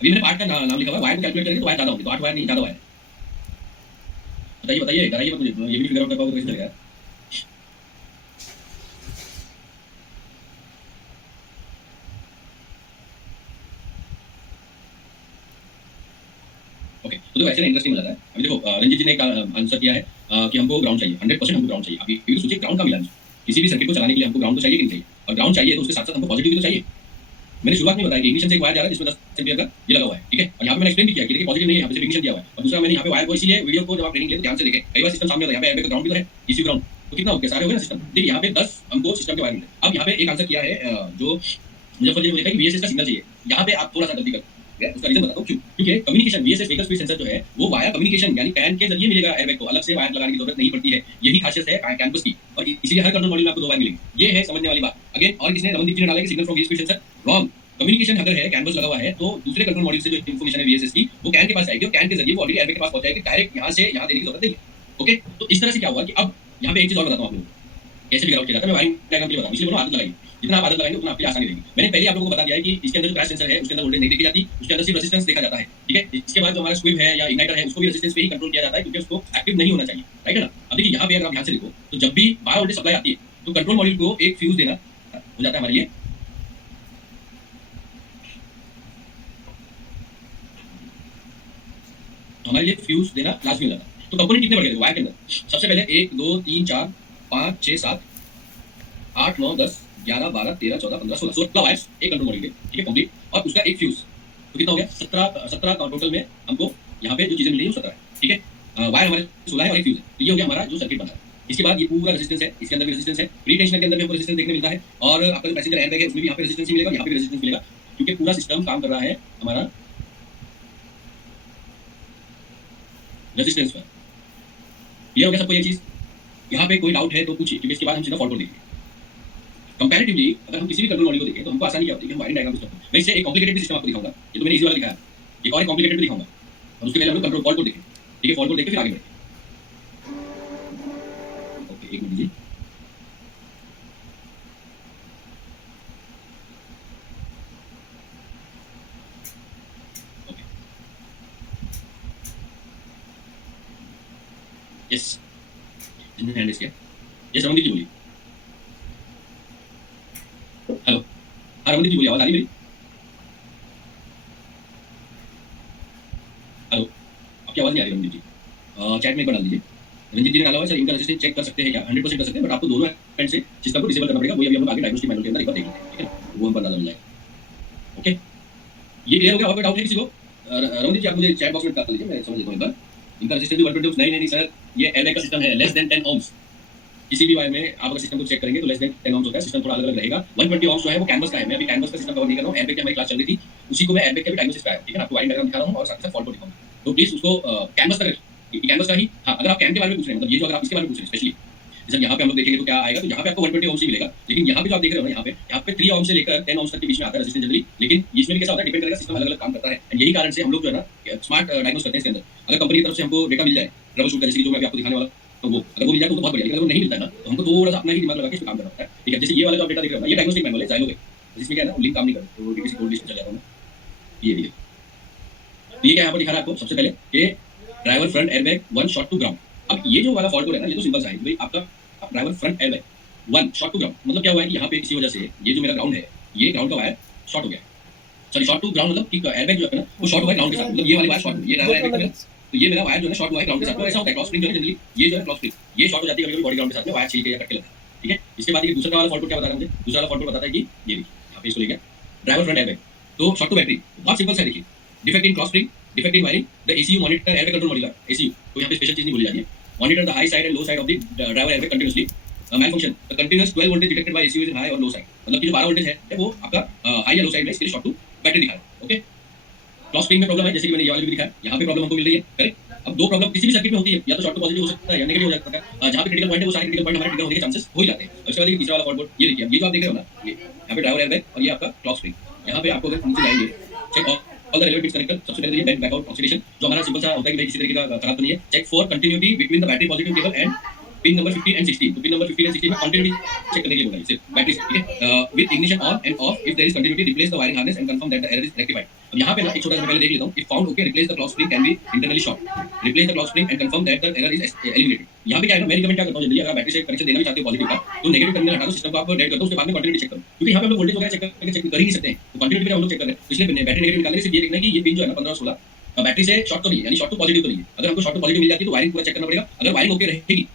अभी मैंने पार्ट का नाम लिखा हुआ है, वायर को कैलकुलेट करेंगे तो वायर ज्यादा होगी, तो 8 वायर नहीं ज्यादा वायर। बताइए बताइए, डराइए मत मुझे, ये भी फिगर आउट कर पाओगे तो कैसे चलेगा। ओके, तो वैसे ना इंटरेस्टिंग हो जाता है। अभी देखो रंजीत जी ने एक आंसर किया है कि हमको ग्राउंड चाहिए, 100% हमको ग्राउंड चाहिए। अभी भी सोचिए ग्राउंड का मिला, किसी भी सर्किट को चलाने के लिए हमको ग्राउंड तो चाहिए कि नहीं चाहिए, और ग्राउंड चाहिए तो उसके साथ साथ हमको पॉजिटिव भी तो चाहिए। मैंने शुरुआत में बताया कि इग्निशन से एक वायर जा रहा है जिसमें 10 एम्पीयर का ये लगा हुआ है, ठीक है। और यहाँ पे मैंने एक्सप्लेन भी किया कि देखिए पॉजिटिव नहीं है, यहाँ पे सिर्फ इग्निशन दिया हुआ है। और दूसरा मैंने यहाँ पे वायर को, इसलिए वीडियो को जब आप ट्रेनिंग ले तो ध्यान से देखें, कई बार सिस्टम सामने होता है, यहाँ पे एयरबैग का ग्राउंड भी तो है, इसी ग्राउंड, तो कितना हो गया, सारे हो गए ना सिस्टम। देखिए यहाँ पे 10 हमको सिस्टम के वायर मिले। अब यहाँ पे एक आंसर किया है जो मुजफ्फर जी ने देखा कि VSS का सिग्नल चाहिए। यहाँ पे आप थोड़ा सा गलती कर, उसका रीजन बताता हूँ क्यों। क्योंकि communication VSS vehicle speed sensor जो है वो वाया कम्युनिकेशन यानी कैन के जरिए मिलेगा एयरबैग को, अलग से वायर लगाने की जरूरत नहीं पड़ती है। यही खासियत है कैंपस की, और इसीलिए हर कंट्रोल मॉड्यूल में आपको 2 वायर मिलेंगे। ये है समझने वाली बात। अगेन और किसने, रमनदीप जी ने डाला कि signal from wheel speed sensor, wrong. Communication अगर है, कैनवस लगा हुआ है, तो दूसरे कंट्रोल मॉड्यूल से जो इन्फॉर्मेशन है वीएसएस की वो कैन के पास जाएगी और कैन के जरिए वो ऑलरेडी एयरबैग के पास पहुंच जाएगी, डायरेक्ट यहां से यहां देने की जरूरत नहीं है। ओके, तो इस तरह से क्या हुआ कि अब यहाँ पे एक चीज और बताता हूँ आप लोगों को कैसे फिगर आउट किया जाता है। मैं वायरिंग डायग्राम के लिए बताऊँ, इसलिए बोलो आदत लगाइए। जितना आप आदत लगाएंगे उतना आपके लिए आसानी रहेगी। मैंने पहले आप लोगों को बता दिया है कि इसके अंदर जो क्रैश सेंसर है उसके अंदर वोल्टेज नहीं देखी जाती, उसके अंदर सिर्फ रेजिस्टेंस देखा जाता है। ठीक है, इसके बाद जो हमारा स्क्विब है या इग्नाइटर है उसको भी रेजिस्टेंस पे ही कंट्रोल किया जाता है, क्योंकि उसको एक्टिव नहीं होना चाहिए। राइट है ना। अब देखिए यहाँ पे अगर आप ध्यान से देखो तो जब भी 12 वोल्टेज सप्लाई आती है तो कंट्रोल मॉड्यूल को एक फ्यूज देना हो जाता है हमारे लिए। हमारे लिए फ्यूज देना लाजमी हो जाता है। तो कंपोनेंट कितने बढ़ गए वायर के अंदर? सबसे पहले 1 2 3 4 5 6 7 8 9 10 11 12 13 14 15 16 वायर्स एक कंट्रोल मॉड्यूल के। ठीक है, कंप्लीट। और उसका एक फ्यूज, तो कितना हो गया? 17 टोटल में हमको यहाँ पे जो चीजें मिली है वो 17 है। ठीक है, वायर हमारे 16 है और एक फ्यूज है, तो ये हो गया हमारा जो सर्किट बना है। इसके बाद ये पूरा रेजिस्टेंस है, इसके अंदर भी रेजिस्टेंस है, प्री टेंशनर के अंदर भी हमको रेजिस्टेंस देखने मिलता है, और आपका जो पैसेंजर एयरबैग है उसमें भी यहाँ पे रेजिस्टेंस ही मिलेगा, यहाँ पे भी रेजिस्टेंस मिलेगा, क्योंकि पूरा सिस्टम काम कर रहा है हमारा रेजिस्टेंस पर। क्लियर हो गया सबको ये चीज? यहाँ पे कोई डाउट है तो पूछिए, क्योंकि इसके बाद हम सीधा फॉल्ट कोड देखेंगे। कंपैरेटिवली अगर हम किसी भी कंट्रोल मॉड्यूल को देखें तो हमको आसानी क्या होती है कि हम वायरिंग डायग्राम सिस्टम, मैं इससे एक कॉम्प्लिकेटेड सिस्टम आपको दिखाऊंगा। ये तो मैंने इजी वाला दिखाया, एक और कॉम्प्लिकेटेड भी दिखाऊंगा, और उसके पहले हम लोग कंट्रोल फॉल्ट कोड देखें। ठीक है, फॉल्ट कोड देख के फिर आगे बढ़ेंगे। ओके, एक मिनट दीजिए। ओके, यस, जिन्होंने हैंड रेज किया, यस रमनदीप जी बोलिए। हेलो, हाँ रमनदीप जी बोलिए, आवाज आ रही मेरी? हेलो, आपकी आवाज नहीं आ रही रमनदीप जी। चैट में एक बार डाल दीजिए। रंजीत जी ने डाला हुआ है, सर इनका रेजिस्टेंस चेक कर सकते हैं क्या? 100% कर सकते हैं, बट आपको दोनों एंड से सिस्टम को डिसेबल करना पड़ेगा। वही अभी हम लोग आगे डायग्नोस्टिक मैनुअल के अंदर एक बार देख लेते हैं। ठीक है, वो हमको अंदाजा मिल जाएगा। ओके, ये क्लियर हो गया? और कोई डाउट है किसी को? रमनदीप जी आप मुझे चैट बॉक्स में डाल लीजिए, मैं समझ लेता हूँ एक बार। इनका रेजिस्टेंस 120 ओम्स नहीं सर, ये एयरबैग का सिस्टम है, लेस देन 10 ओम्स। किसी भी वायर में आप अगर सिस्टम को चेक करेंगे तो लेस देन 10 ओम्स होता है। सिस्टम थोड़ा अलग अलग रहेगा। 120 ओम्स जो है वो कैनवस का है। मैं अभी कैनवस का सिस्टम कवर नहीं कर रहा हूँ, एयरबैग की हमारी क्लास चल रही थी, उसी को मैं एयरबैग के भी डायग्नोसिस कराया। ठीक है ना, आपको वायरिंग डायग्राम दिखा रहा हूँ और साथ ही साथ फॉल्ट कोड दिखाऊंगा, तो प्लीज उसको कैनवस तक कैनवस का ही। हाँ, अगर आप कैन के बारे में पूछ रहे हैं, मतलब ये जो अगर आप इसके बारे में पूछ रहे हैं स्पेशली, जैसे यहाँ पे हम लोग देखेंगे तो क्या आएगा, तो यहाँ पे आपको 120 ओम्स ही मिलेगा। लेकिन यहाँ पे जो आप देख रहे हो ना, यहाँ पे 3 ओम्स से लेकर 10 ओम्स तक के बीच में आता है रेजिस्टेंस जनरली। लेकिन इसमें भी कैसा होता है, डिपेंड करेगा, सिस्टम अलग अलग काम करता है। एंड यही कारण से हम लोग जो है ना स्मार्ट डायग्नोस करते हैं इसके अंदर। अगर कंपनी की तरफ से हमको डेटा मिल जाए ट्रबल शूट का, जैसे जो मैं आपको दिखाने वाला, तो वो अगर वो मिल जाए तो बहुत बढ़िया। लेकिन अगर वो नहीं मिलता है ना, तो हमको थोड़ा सा अपना ही दिमाग लगा के इस पे काम करना होता है। ठीक है, जैसे ये वाला जो आप डेटा देख रहे हो ना, ये डायग्नोस्टिक मैनुअल है, जाइलोगे, इसमें क्या है ना, लिंक काम नहीं कर रहा, तो डीटीसी कोड लिस्ट में चल जाता हूं। ये देखिए, तो ये क्या यहाँ पर दिखा रहा है आपको सबसे पहले कि driver front airbag 1 short to ground. अब ये जो वाला फॉल्ट कोड है ना, ये तो सिंपल सा है भाई, आपका driver front airbag 1 short to ground, मतलब क्या हुआ है कि यहाँ पे किसी वजह से ये जो मेरा ग्राउंड है, ये ग्राउंड का वायर शॉर्ट हो गया। सॉरी, शॉर्ट टू ग्राउंड मतलब कि एयरबैग जो है ना वो शॉर्ट हुआ है ग्राउंड के साथ, मतलब ये वाली वायर शॉर्ट हुई, ये ड्राइवर एयरबैग मेरा, तो ये मेरा वायर जो है शॉर्ट हुआ है ग्राउंड के साथ। तो ऐसा होता है क्रॉस स्प्रिंग जो है जनरली, ये जो है क्रॉस स्प्रिंग ये शॉर्ट हो जाती है कभी-कभी बॉडी ग्राउंड के साथ में, वायर छिल के या कट के लगता है। ठीक है, इसके बाद ये दूसरा वाला फॉल्ट कोड क्या बता रहा है मुझे? दूसरा वाला फॉल्ट कोड बताता है कि ये देखिए, यहाँ पे इसको ले गया ड्राइवर फ्रंट एयरबैग, तो शॉर्ट टू बैटरी, बहुत सिंपल सा देखिए, defect in cross spring, defect in wiring, the ACU monitor airbag control module, ACU, तो यहाँ पे स्पेशल चीज नहीं बोली जाती है। Monitor the high side and low side of the driver airbag continuously. malfunction, the continuous 12 voltage detected by ECU is in high और low side, मतलब कि जो 12 वोल्टेज है वो आपका हाई या लो साइड में, इसके लिए शॉर्ट टू बैटरी दिखा रहा है। ओके, क्रॉस स्प्रिंग में प्रॉब्लम है, जैसे कि मैंने ये वाले भी दिखाया, यहाँ पे प्रॉब्लम हमको मिल रही है। करेक्ट, अब दो प्रॉब्लम किसी भी सर्किट में होती है, या तो शॉर्ट टू पॉजिटिव हो सकता है या नेगेटिव हो सकता है। जहाँ पे क्रिटिकल पॉइंट है वो सारे क्रिटिकल पॉइंट हमारे ट्रिगर होने के चांसेस हो जाते हैं। उसके बाद तीसरा वाला फॉल्ट कोड ये देखिए, ये जो आप देख रहे हो ना, ये यहाँ पे ड्राइवर एयरबैग और ये आपका क्रॉस स्प्रिंग, यहाँ पे आपको अगर नीचे जाएंगे, check all the relevant pits connector, सबसे पहले ये बैक बैकआउट ऑक्सीडेशन, जो हमारा सिंपल सा होता है कि भाई किसी तरीके का खराब तो नहीं है। Check for continuity between the battery positive cable and pin number 15 and 16, तो पिन नंबर 15 एंड 16 में कंटिन्यूटी चेक करने के लिए बोला है सिर्फ बैटरी से। ठीक है, with ignition on and off, if there is continuity replace the wiring harness and confirm that the error is rectified. अब यहाँ पे ना एक छोटा सा पहले देख लेता हूँ, if found okay replace the clock spring can be internally short, replace the clock spring and confirm that the error is eliminated. यहाँ पे क्या है ना, मैं रिकमेंड क्या करता हूँ जनरली, अगर बैटरी से कनेक्शन देना भी चाहते हो पॉजिटिव का, तो नेगेटिव टर्मिनल हटा दो, सिस्टम को आप डेड कर दो, उसके बाद में कंटिन्यूटी चेक करो, क्योंकि यहाँ पे हम लोग वोल्टेज वगैरह चेक कर ही नहीं सकते हैं, तो कंटिन्यूटी हम लोग चेक कर रहे हैं। इसलिए बैटरी नेगेटिव निकालने से ये देखना है कि ये पिन जो है ना 15 और 16 बैटरी से शॉर्ट तो नहीं है, यानी शॉर्ट टू पॉजिटिव तो नहीं है। अगर हमको शॉर्ट टू पॉजिटिव मिल जाती है तो वायरिंग पूरा चेक करना पड़ेगा। अगर वायरिंग ओके रहेगी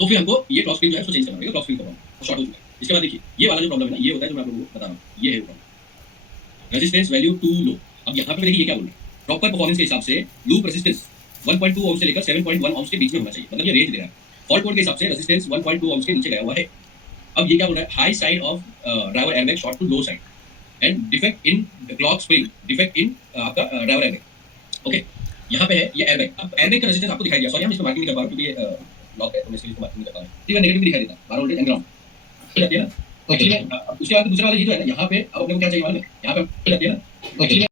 तो फिर हमको ये क्रॉस स्प्रिंग जो है उसको चेंज करना पड़ेगा, क्रॉस स्प्रिंग करना शॉर्ट हो चुका है। इसके बाद देखिए ये वाला जो प्रॉब्लम है ना, ये होता है जो मैं आप लोगों को बता रहा हूँ, ये है problem, resistance value to low. अब यहाँ पे देखिए ये क्या बोल रहे हैं, प्रॉपर परफॉर्मेंस के हिसाब से लूप रेजिस्टेंस 1.2 ओम से लेकर 7.1 ओम के बीच में होना चाहिए, मतलब ये रेंज दे रहा है। फॉल्ट कोड के हिसाब से रेजिस्टेंस 1.2 ओम के नीचे गया हुआ है। अब ये क्या बोल रहा है, high side of driver airbag short to low side, and defect in clock spring, defect in आपका ड्राइवर एयरबैग। ओके, यहाँ पे है ये एयरबैग। अब एयरबैग का रेजिस्टेंस आपको दिखाई दिया। सॉरी हम इसको मार्किंग नहीं कर पा रहे क्योंकि ये लॉक है तो मैं इसलिए इसको मार्किंग नहीं कर पा रहा। ठीक है, नेगेटिव दिखाई देता 12 वोल्टेज एंड ग्राउंड हो जाती है ना। एक्चुअली उसके बाद दूसरा वाला ये जो है ना, यहाँ पे अब अपने को क्या चाहिए मालूम है, यहाँ पे हो जाती है ना। एक्चुअली